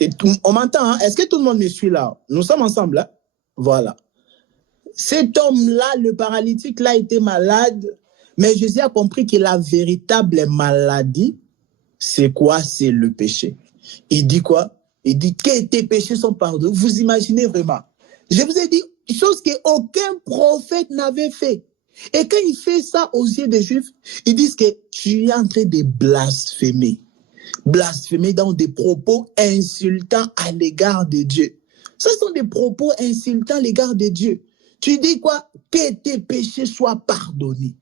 Et on m'entend, hein? Est-ce que tout le monde me suit là? Nous sommes ensemble, hein? Voilà. Cet homme-là, le paralytique, là, était malade, mais Jésus a compris que la véritable maladie, c'est quoi? C'est le péché. Il dit quoi? Il dit que tes péchés sont pardonnés. Vous imaginez vraiment? Je vous ai dit, chose qu'aucun prophète n'avait fait. Et quand il fait ça aux yeux des Juifs, ils disent que tu es en train de blasphémer. Blasphémer dans des propos insultants à l'égard de Dieu. Ce sont des propos insultants à l'égard de Dieu. Tu dis quoi? Que tes péchés soient pardonnés.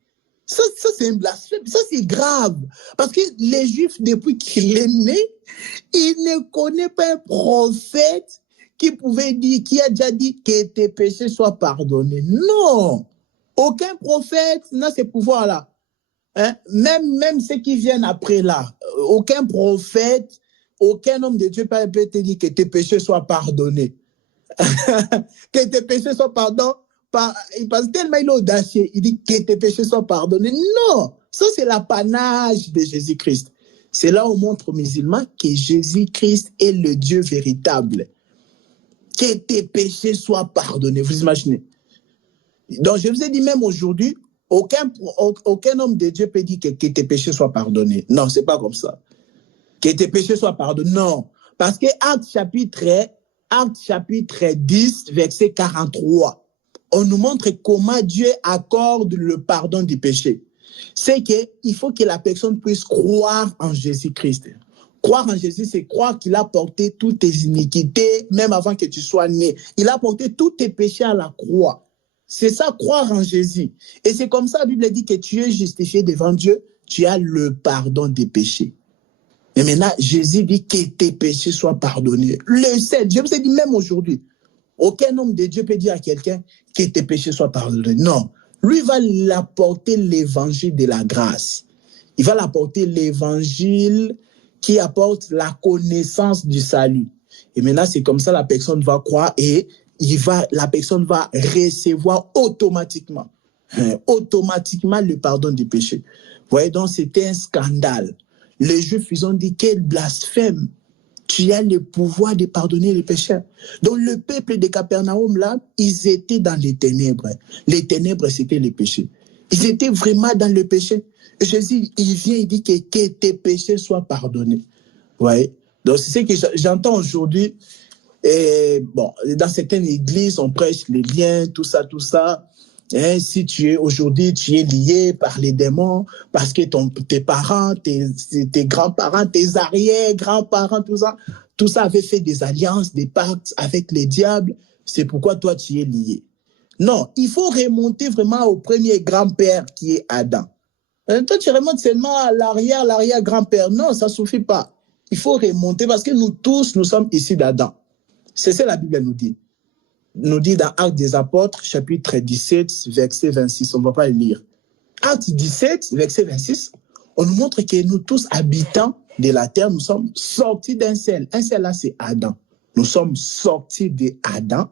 Ça c'est un blasphème. Ça, c'est grave. Parce que les Juifs, depuis qu'il est né, ils ne connaissent pas un prophète qui pouvait dire, qui a déjà dit que tes péchés soient pardonnés. Non. Aucun prophète n'a ce pouvoir-là. Hein? Même ceux qui viennent après là. Aucun prophète, aucun homme de Dieu peut te dire que tes péchés soient pardonnés. Que tes péchés soient pardonnés. Il passe tellement il est audacieux. Il dit que tes péchés soient pardonnés. Non. Ça, c'est l'apanage de Jésus-Christ. C'est là où on montre aux musulmans que Jésus-Christ est le Dieu véritable. Que tes péchés soient pardonnés. Vous imaginez? Donc, je vous ai dit, même aujourd'hui, aucun homme de Dieu peut dire que tes péchés soient pardonnés. Non, ce n'est pas comme ça. Que tes péchés soient pardonnés. Non. Parce que Actes chapitre 10, verset 43, on nous montre comment Dieu accorde le pardon du péché. C'est qu'il faut que la personne puisse croire en Jésus-Christ. Croire en Jésus, c'est croire qu'il a porté toutes tes iniquités, même avant que tu sois né. Il a porté tous tes péchés à la croix. C'est ça, croire en Jésus. Et c'est comme ça, la Bible dit que tu es justifié devant Dieu, tu as le pardon des péchés. Et maintenant, Jésus dit que tes péchés soient pardonnés. Le seul, je vous ai dit même aujourd'hui, aucun homme de Dieu peut dire à quelqu'un que tes péchés soient pardonnés. Non. Lui va l'apporter l'évangile de la grâce. Il va l'apporter l'évangile qui apporte la connaissance du salut. Et maintenant, c'est comme ça la personne va croire et la personne va recevoir automatiquement le pardon du péché. Vous voyez, donc c'était un scandale. Les Juifs, ils ont dit, quel blasphème. Tu as le pouvoir de pardonner les pécheurs. Donc le peuple de Capernaum, là, ils étaient dans les ténèbres. Les ténèbres, c'était les péchés. Ils étaient vraiment dans le péché. Et Jésus, il vient, il dit que tes péchés soient pardonnés. Vous voyez? Donc c'est ce que j'entends aujourd'hui. Et bon, dans certaines églises, on prêche les liens, tout ça. Et si aujourd'hui, tu es lié par les démons, parce que tes parents, tes grands-parents, tes arrière-grands-parents, tout ça avait fait des alliances, des pactes avec les diables. C'est pourquoi toi, tu es lié. Non, il faut remonter vraiment au premier grand-père qui est Adam. Toi, tu remontes seulement à l'arrière-grand-père. Non, ça ne suffit pas. Il faut remonter parce que nous tous, nous sommes ici d'Adam. C'est ça la Bible nous dit. Nous dit dans Actes des Apôtres, chapitre 17, verset 26. On ne va pas le lire. Actes 17, verset 26, on nous montre que nous tous, habitants de la terre, nous sommes sortis d'un seul. Un seul là, c'est Adam. Nous sommes sortis d'Adam.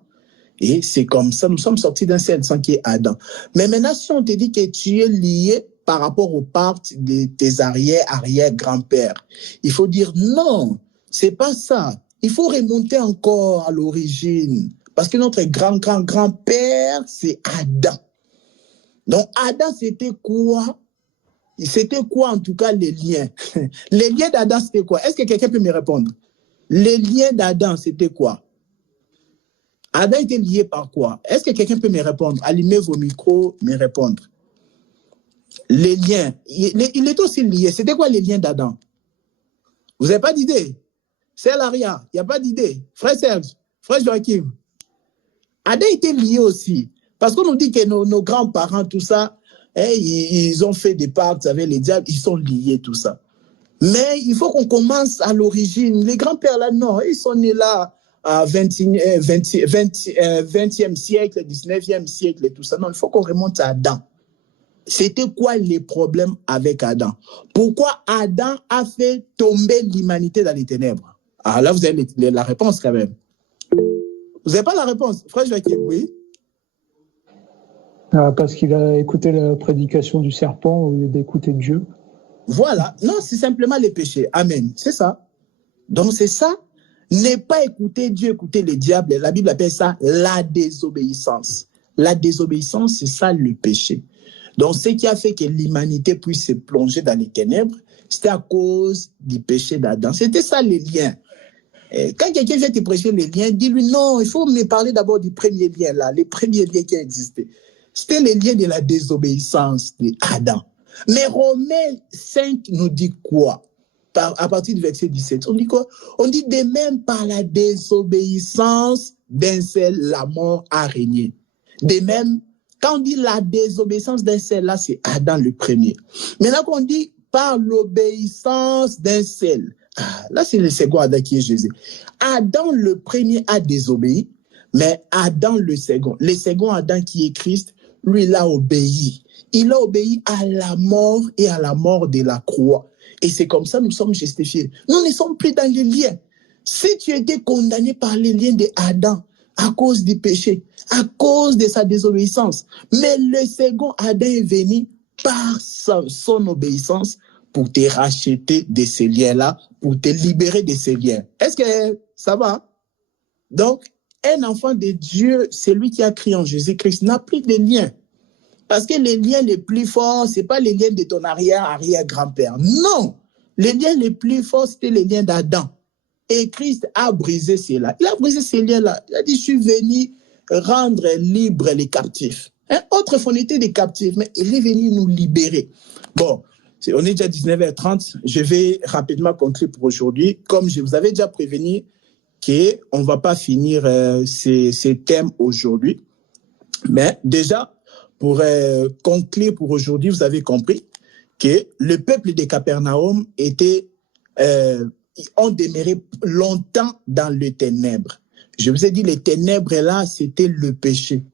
Et c'est comme ça, nous sommes sortis d'un seul sang qui est Adam. Mais maintenant, si on te dit que tu es lié par rapport au pacte de tes arrière-grands-pères, il faut dire non, c'est pas ça. Il faut remonter encore à l'origine. Parce que notre grand-grand-grand-père, c'est Adam. Donc, Adam, c'était quoi? C'était quoi, en tout cas, les liens? Les liens d'Adam, c'était quoi? Est-ce que quelqu'un peut me répondre? Les liens d'Adam, c'était quoi? Adam était lié par quoi? Est-ce que quelqu'un peut me répondre? Allumez vos micros, me répondre. Les liens. Il est aussi lié. C'était quoi les liens d'Adam? Vous n'avez pas d'idée? C'est l'aria. Il n'y a pas d'idée. Frère Serge, frère Joachim. Adam était lié aussi. Parce qu'on nous dit que nos grands-parents, tout ça, ils ont fait des pactes avec les diables, ils sont liés, tout ça. Mais il faut qu'on commence à l'origine. Les grands-pères, là, non, ils sont nés là à 20e siècle, 19e siècle et tout ça. Non, il faut qu'on remonte à Adam. c'était quoi les problèmes avec Adam? Pourquoi Adam a fait tomber l'humanité dans les ténèbres? Ah, là, vous avez la réponse quand même. Vous n'avez pas la réponse? Frère Joachim, oui? Parce qu'il a écouté la prédication du serpent au lieu d'écouter Dieu. Voilà. Non, c'est simplement les péchés. Amen. C'est ça. Donc, c'est ça. Ne pas écouter Dieu, écouter le diable. La Bible appelle ça la désobéissance. La désobéissance, c'est ça le péché. Donc, ce qui a fait que l'humanité puisse se plonger dans les ténèbres, c'était à cause du péché d'Adam. C'était ça les liens. Et quand quelqu'un vient te prêcher les liens, dis-lui non, il faut me parler d'abord du premier lien là, les premiers liens qui existaient. C'était les liens de la désobéissance d'Adam. Mais Romains 5 nous dit quoi? À partir du verset 17, on dit quoi? On dit de même par la désobéissance d'un seul, la mort a régné. De même, quand on dit la désobéissance d'un seul, là, c'est Adam le premier. Maintenant qu'on dit par l'obéissance d'un seul, là, c'est le second Adam qui est Jésus. Adam le premier a désobéi, mais Adam le second Adam qui est Christ, lui, il a obéi. Il a obéi à la mort et à la mort de la croix. Et c'est comme ça que nous sommes justifiés. Nous ne sommes plus dans les liens. Si tu étais condamné par les liens d'Adam à cause du péché, à cause de sa désobéissance, mais le second Adam est venu par son obéissance pour te racheter de ces liens-là, pour te libérer de ces liens. Est-ce que ça va? Donc, un enfant de Dieu, celui qui a crié en Jésus-Christ, n'a plus de liens. Parce que les liens les plus forts, ce n'est pas les liens de ton arrière-grand-père. Non! Les liens les plus forts, c'était les liens d'Adam. Et Christ a brisé cela. Il a brisé ces liens-là. Il a dit, je suis venu rendre libres les captifs. Autrefois, on était des captifs, mais il est venu nous libérer. Bon, on est déjà 19h30. Je vais rapidement conclure pour aujourd'hui. Comme je vous avais déjà prévenu qu'on ne va pas finir ces thèmes aujourd'hui. Mais déjà, pour conclure pour aujourd'hui, vous avez compris que le peuple de Capernaum ont demeuré longtemps dans les ténèbres. Je vous ai dit, les ténèbres là, c'était le péché.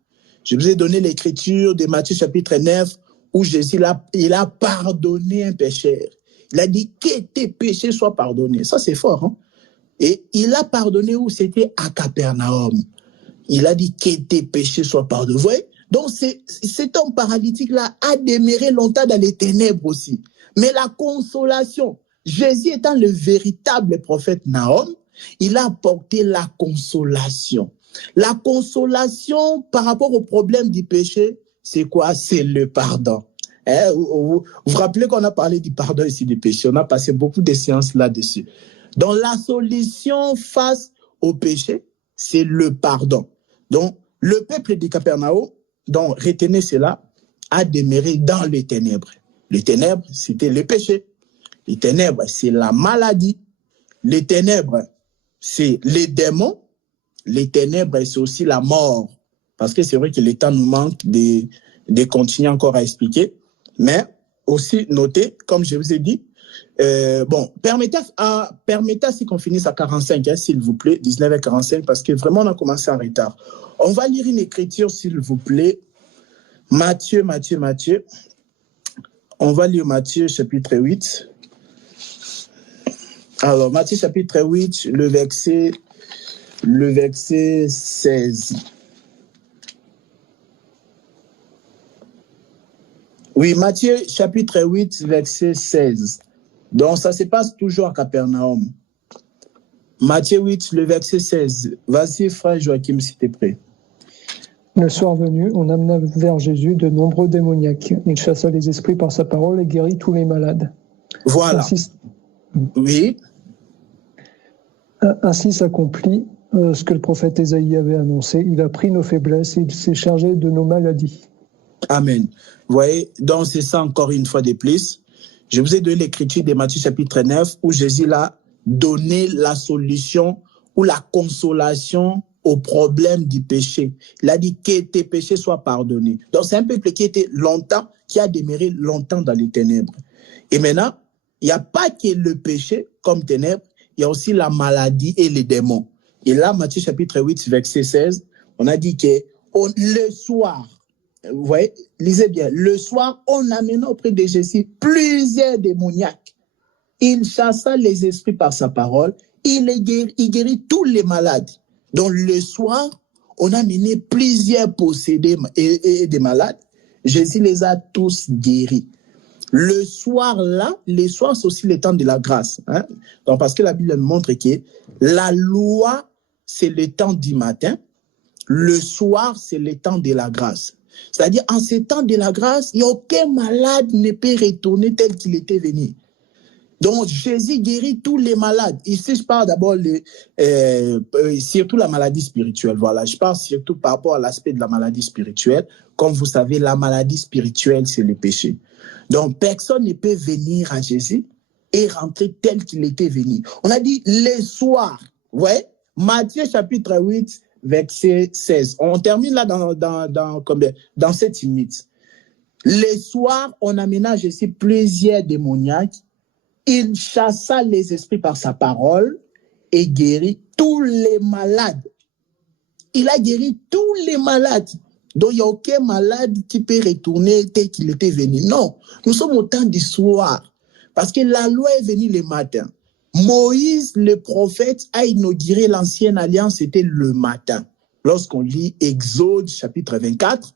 Je vous ai donné l'écriture de Matthieu chapitre 9, où Jésus il a pardonné un pécheur. Il a dit que tes péchés soient pardonnés. Ça, c'est fort. Hein? Et il a pardonné où? C'était à Capernaum. Il a dit que tes péchés soient pardonnés. Vous voyez? Donc, cet homme paralytique-là a demeuré longtemps dans les ténèbres aussi. Mais la consolation, Jésus étant le véritable prophète Nahum, il a apporté la consolation. La consolation par rapport au problème du péché, c'est quoi? C'est le pardon. Vous vous rappelez qu'on a parlé du pardon ici du péché. On a passé beaucoup de séances là-dessus. Donc, la solution face au péché, c'est le pardon. Donc, le peuple de Capernaum, donc retenez cela, a demeuré dans les ténèbres. Les ténèbres, c'était le péché. Les ténèbres, c'est la maladie. Les ténèbres, c'est les démons. Les ténèbres, c'est aussi la mort. Parce que c'est vrai que le temps nous manque de continuer encore à expliquer. Mais aussi notez, comme je vous ai dit, permettez à ce qu'on finisse à 45, s'il vous plaît, 19h45, parce que vraiment on a commencé en retard. On va lire une écriture, s'il vous plaît. Matthieu. On va lire Matthieu chapitre 8. Alors, Matthieu chapitre 8, le verset 16. Oui, Matthieu chapitre 8, verset 16. Donc, ça se passe toujours à Capernaum. Matthieu 8, le verset 16. Vas-y, frère Joachim, si tu es prêt. Le soir venu, on amena vers Jésus de nombreux démoniaques. Il chassa les esprits par sa parole et guérit tous les malades. Voilà. Oui. Ainsi s'accomplit ce que le prophète Ésaïe avait annoncé. Il a pris nos faiblesses et il s'est chargé de nos maladies. Amen. Vous voyez, donc c'est ça encore une fois de plus. Je vous ai donné l'écriture de Matthieu chapitre 9 où Jésus a donné la solution ou la consolation au problème du péché. Il a dit que tes péchés soient pardonnés. Donc c'est un peuple qui a demeuré longtemps dans les ténèbres. Et maintenant, il n'y a pas que le péché comme ténèbres, il y a aussi la maladie et les démons. Et là, Matthieu chapitre 8, verset 16, on a dit que le soir, vous voyez, lisez bien. Le soir, on amena auprès de Jésus plusieurs démoniaques. Il chassa les esprits par sa parole. Il guérit tous les malades. Donc, le soir, on a amené plusieurs possédés et des malades. Jésus les a tous guéris. Le soir, là, les soirs, c'est aussi le temps de la grâce. Hein? Donc, parce que la Bible nous montre que la loi, c'est le temps du matin. Le soir, c'est le temps de la grâce. C'est-à-dire, en ce temps de la grâce, il n'y a aucun malade ne peut retourner tel qu'il était venu. Donc, Jésus guérit tous les malades. Ici, je parle d'abord surtout la maladie spirituelle. Voilà, je parle surtout par rapport à l'aspect de la maladie spirituelle. Comme vous savez, la maladie spirituelle, c'est le péché. Donc, personne ne peut venir à Jésus et rentrer tel qu'il était venu. On a dit les soirs. Ouais, Matthieu chapitre 8, verset 16. On termine là dans cette minute. Les soirs, on amena à Jésus plusieurs démoniaques. Il chassa les esprits par sa parole et guérit tous les malades. Il a guéri tous les malades. Donc, il n'y a aucun malade qui peut retourner tel qu'il était venu. Non, nous sommes au temps du soir. Parce que la loi est venue le matin. Moïse, le prophète, a inauguré l'ancienne alliance, c'était le matin. Lorsqu'on lit Exode chapitre 24,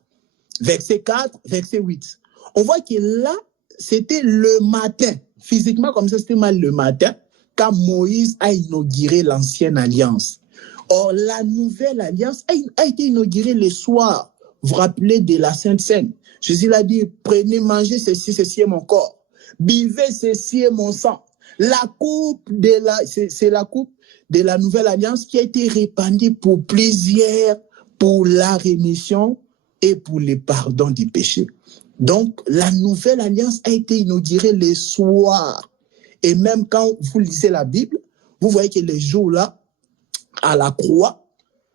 verset 4, verset 8. On voit que là, c'était le matin. Physiquement, comme ça, c'était mal le matin, quand Moïse a inauguré l'ancienne alliance. Or, la nouvelle alliance a été inaugurée le soir. Vous vous rappelez de la Sainte Seine. Jésus l'a dit, prenez, mangez ceci est mon corps. Buvez, ceci est mon sang. La coupe c'est la coupe de la nouvelle alliance qui a été répandue pour plusieurs, pour la rémission et pour le pardon du péché. Donc, la nouvelle alliance a été inaugurée le soir. Et même quand vous lisez la Bible, vous voyez que les jours-là, à la croix,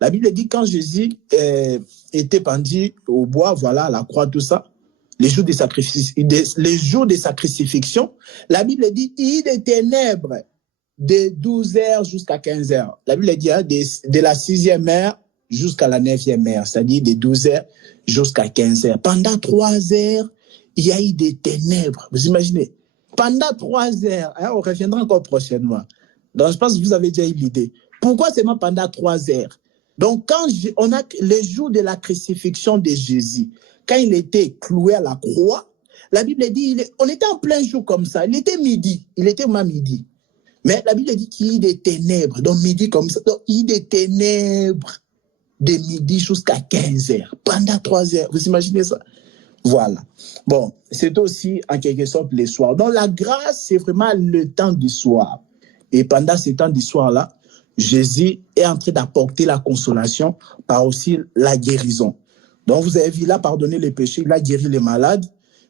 la Bible dit quand Jésus était pendu au bois, voilà, à la croix, tout ça, les jours de sa crucifixion, la Bible dit il est ténèbres de 12 heures jusqu'à 15 heures. La Bible dit de la 6e heure jusqu'à la 9e heure, c'est-à-dire de 12 heures jusqu'à 15 heures. Pendant 3 heures, il y a eu des ténèbres. Vous imaginez? Pendant 3 heures, hein, on reviendra encore prochainement. Donc, je pense que vous avez déjà eu l'idée. Pourquoi seulement pendant 3 heures? Donc, quand on a le jour de la crucifixion de Jésus, quand il était cloué à la croix, la Bible dit, on était en plein jour comme ça. Il était midi. Il était même midi. Mais la Bible dit qu'il y a des ténèbres. Donc, midi comme ça. Donc, il y a des ténèbres de midi jusqu'à 15 heures. Pendant 3 heures. Vous imaginez ça? Voilà. Bon, c'est aussi en quelque sorte le soir. Donc, la grâce, c'est vraiment le temps du soir. Et pendant ce temps du soir-là, Jésus est en train d'apporter la consolation par aussi la guérison. Donc, vous avez vu, il a pardonné les péchés, il a guéri les malades,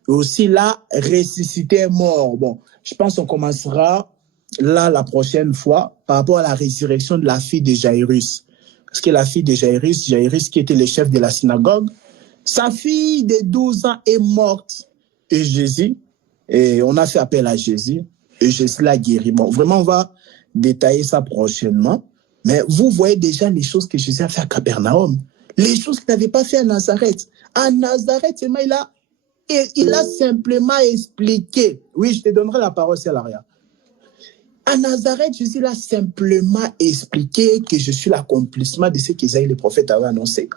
et aussi il a ressuscité un mort. Bon, je pense qu'on commencera là la prochaine fois par rapport à la résurrection de la fille de Jairus. Parce que la fille de Jairus qui était le chef de la synagogue, sa fille de 12 ans est morte. Et Jésus, et on a fait appel à Jésus, et Jésus l'a guéri. Bon, vraiment, on va détailler ça prochainement. Mais vous voyez déjà les choses que Jésus a fait à Capernaum. Les choses qu'il n'avait pas fait à Nazareth. À Nazareth, il a simplement expliqué. Oui, je te donnerai la parole, c'est l'arrière. À Nazareth, Jésus l'a simplement expliqué que je suis l'accomplissement de ce qu'Isaïe le prophète avait annoncé.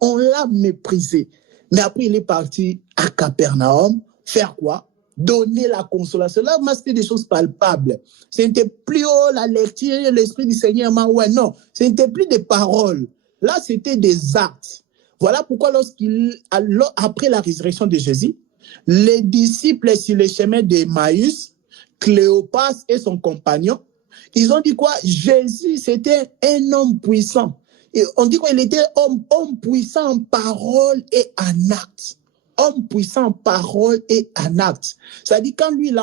On l'a méprisé. Mais après, il est parti à Capernaum faire quoi? Donner la consolation. Là, c'était des choses palpables. Ce n'était plus la lecture, l'Esprit du Seigneur. Ouais, non, ce n'était plus des paroles. Là, c'était des actes. Voilà pourquoi après la résurrection de Jésus, les disciples sur le chemin d'Emmaüs, Cléopas et son compagnon, ils ont dit quoi? Jésus, c'était un homme puissant. Et on dit qu'il était homme puissant en parole et en acte. Homme puissant en parole et en acte. Ça dit quand lui il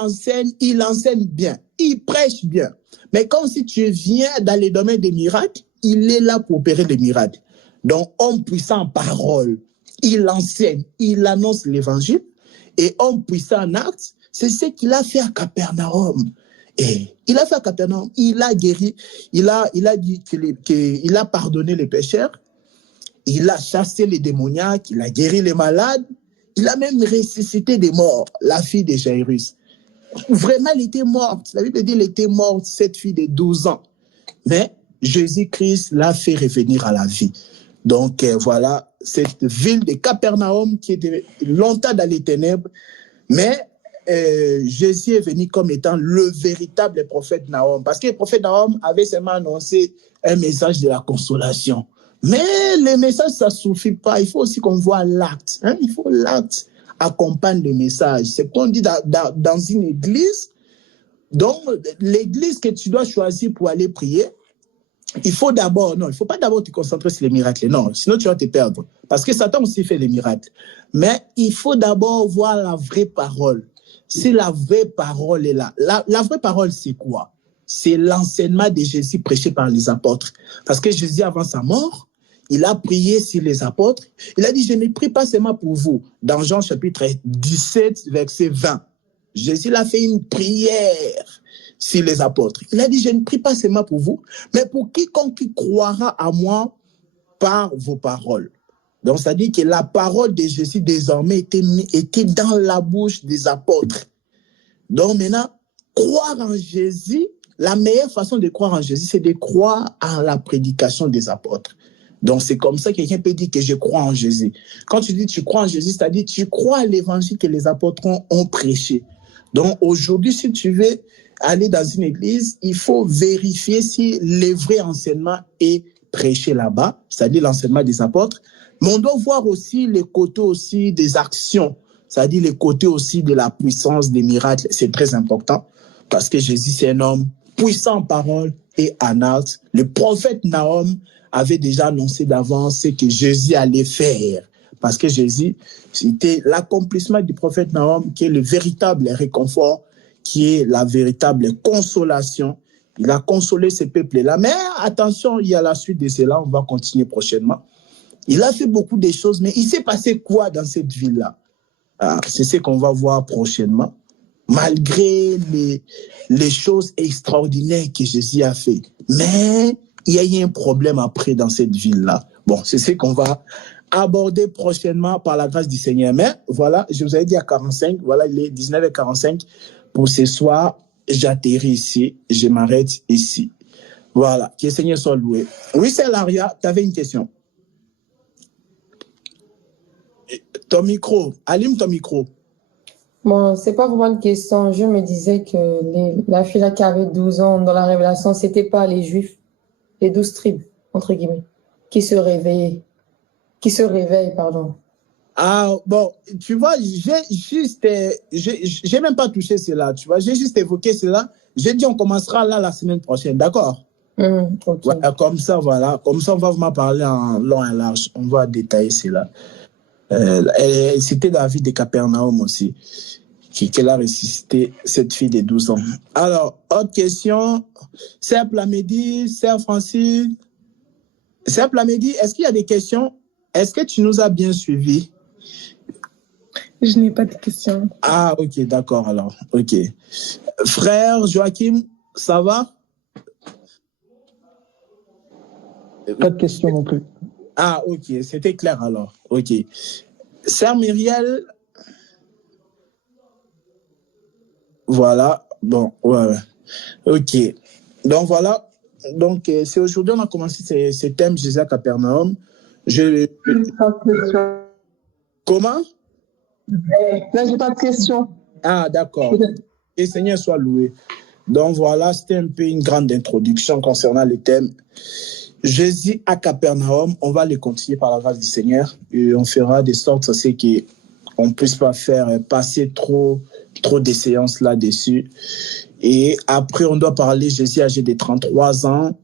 enseigne bien, il prêche bien. Mais quand si tu viens dans les domaines des miracles, il est là pour opérer des miracles. Donc, homme puissant en parole, il enseigne, il annonce l'évangile. Et homme puissant en acte, c'est ce qu'il a fait à Capernaum. Et il a fait à Capernaum, il a guéri, il a dit qu'il a pardonné les pécheurs. il a chassé les démoniaques, il a guéri les malades, il a même ressuscité des morts, la fille de Jairus. Vraiment, elle était morte. La Bible dit qu'elle était morte, cette fille de 12 ans. Mais Jésus-Christ l'a fait revenir à la vie. Donc voilà, cette ville de Capernaum qui était longtemps dans les ténèbres, mais Jésus est venu comme étant le véritable prophète Nahum. Parce que le prophète Nahum avait seulement annoncé un message de la consolation. Mais le message, ça ne suffit pas. Il faut aussi qu'on voit l'acte. Hein? Il faut l'acte accompagne le message. C'est qu'on dit dans une église. Donc, l'église que tu dois choisir pour aller prier, il faut pas d'abord te concentrer sur les miracles. Non, sinon tu vas te perdre. Parce que Satan aussi fait les miracles. Mais il faut d'abord voir la vraie parole. Si la vraie parole est là. La vraie parole, c'est quoi? C'est l'enseignement de Jésus prêché par les apôtres. Parce que Jésus, avant sa mort, il a prié sur les apôtres. Il a dit, je ne prie pas seulement pour vous. Dans Jean chapitre 17, verset 20, Jésus a fait une prière sur les apôtres. Il a dit, je ne prie pas seulement pour vous, mais pour quiconque qui croira à moi par vos paroles. Donc, ça dit que la parole de Jésus désormais était dans la bouche des apôtres. Donc maintenant, croire en Jésus, la meilleure façon de croire en Jésus, c'est de croire en la prédication des apôtres. Donc c'est comme ça que quelqu'un peut dire que je crois en Jésus. Quand tu dis tu crois en Jésus, c'est-à-dire tu crois à l'évangile que les apôtres ont prêché. Donc aujourd'hui, si tu veux aller dans une église, il faut vérifier si le vrai enseignement est prêché là-bas, c'est-à-dire l'enseignement des apôtres. Mais on doit voir aussi les côtés aussi des actions, c'est-à-dire les côtés aussi de la puissance des miracles. C'est très important parce que Jésus, c'est un homme puissant en parole et en acte. Le prophète Nahum avait déjà annoncé d'avance ce que Jésus allait faire. Parce que Jésus, c'était l'accomplissement du prophète Nahum qui est le véritable réconfort, qui est la véritable consolation. Il a consolé ce peuple-là. Mais attention, il y a la suite de cela, on va continuer prochainement. Il a fait beaucoup de choses, mais il s'est passé quoi dans cette ville-là? C'est ce qu'on va voir prochainement. Malgré les choses extraordinaires que Jésus a fait. Mais il y a eu un problème après dans cette ville-là. Bon, c'est ce qu'on va aborder prochainement par la grâce du Seigneur. Mais voilà, je vous avais dit à 45, voilà, il est 19h45. Pour ce soir, j'atterris ici, je m'arrête ici. Voilà, que le Seigneur soit loué. Oui, c'est Laria, tu avais une question. Ton micro, allume ton micro. Bon, c'est pas vraiment une question. Je me disais que la fille là qui avait 12 ans dans la révélation, c'était pas les Juifs, les 12 tribus, entre guillemets, qui se réveillent, pardon. Ah, bon, tu vois, j'ai même pas touché cela, tu vois, j'ai juste évoqué cela. J'ai dit on commencera là la semaine prochaine, d'accord? Okay. Ouais, comme ça, voilà, comme ça on va vraiment parler en long et large, on va détailler cela. C'était dans la ville de Capernaum aussi, qu'elle a ressuscité cette fille de 12 ans. Alors, autre question, Sœur Plamedi, Sœur Francis. Sœur Plamedi, est-ce qu'il y a des questions? Est-ce que tu nous as bien suivis? Je n'ai pas de questions. Ah, ok, d'accord alors, ok. Frère Joachim, ça va? Pas de questions non plus. Ah, ok, c'était clair alors, ok. Sœur Myriel, voilà, bon, ouais, ok. Donc voilà, donc c'est aujourd'hui on a commencé ce thème Jésus à Capernaum. Comment? Là, j'ai pas de questions. Ah, d'accord. Et Seigneur soit loué. Donc voilà, c'était un peu une grande introduction concernant le thème Jésus à Capernaum. On va le continuer par la grâce du Seigneur et on fera de sorte à ce qu'on ne puisse pas faire passer trop de séances là-dessus. Et après, on doit parler Jésus âgé de 33 ans.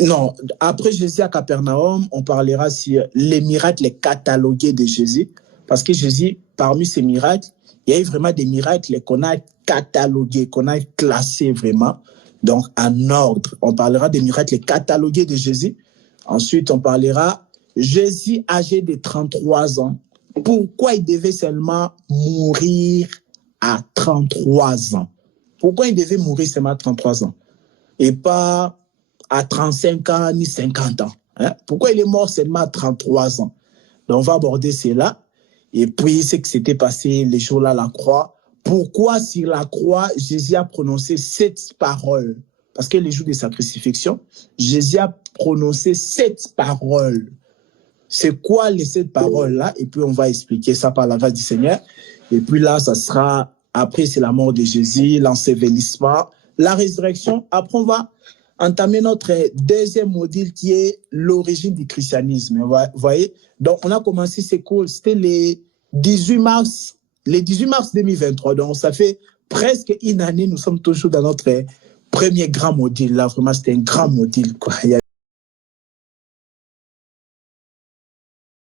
Non, après Jésus à Capernaum, on parlera sur les miracles catalogués de Jésus. Parce que Jésus, parmi ces miracles, il y a eu vraiment des miracles qu'on a catalogués, qu'on a classés vraiment. Donc, en ordre, on parlera des miracles catalogués de Jésus. Ensuite, on parlera Jésus âgé de 33 ans. Pourquoi il devait seulement mourir à 33 ans? Pourquoi il devait mourir seulement à 33 ans? Et pas à 35 ans ni 50 ans? Hein? Pourquoi il est mort seulement à 33 ans? Donc, on va aborder cela. Et puis, ce qui s'était passé les jours-là à la croix. Pourquoi, sur la croix, Jésus a prononcé 7 paroles? Parce que les jours de sa crucifixion, Jésus a prononcé 7 paroles. C'est quoi les 7 paroles-là? Et puis, on va expliquer ça par la grâce du Seigneur. Et puis là, ça sera, après, c'est la mort de Jésus, l'ensevelissement, la résurrection. Après, on va entamer notre deuxième module qui est l'origine du christianisme. Vous voyez? Donc, on a commencé ces cours, c'était le 18 mars 2023. Donc, ça fait presque une année, nous sommes toujours dans notre premier grand module. Là, vraiment, c'était un grand module, quoi.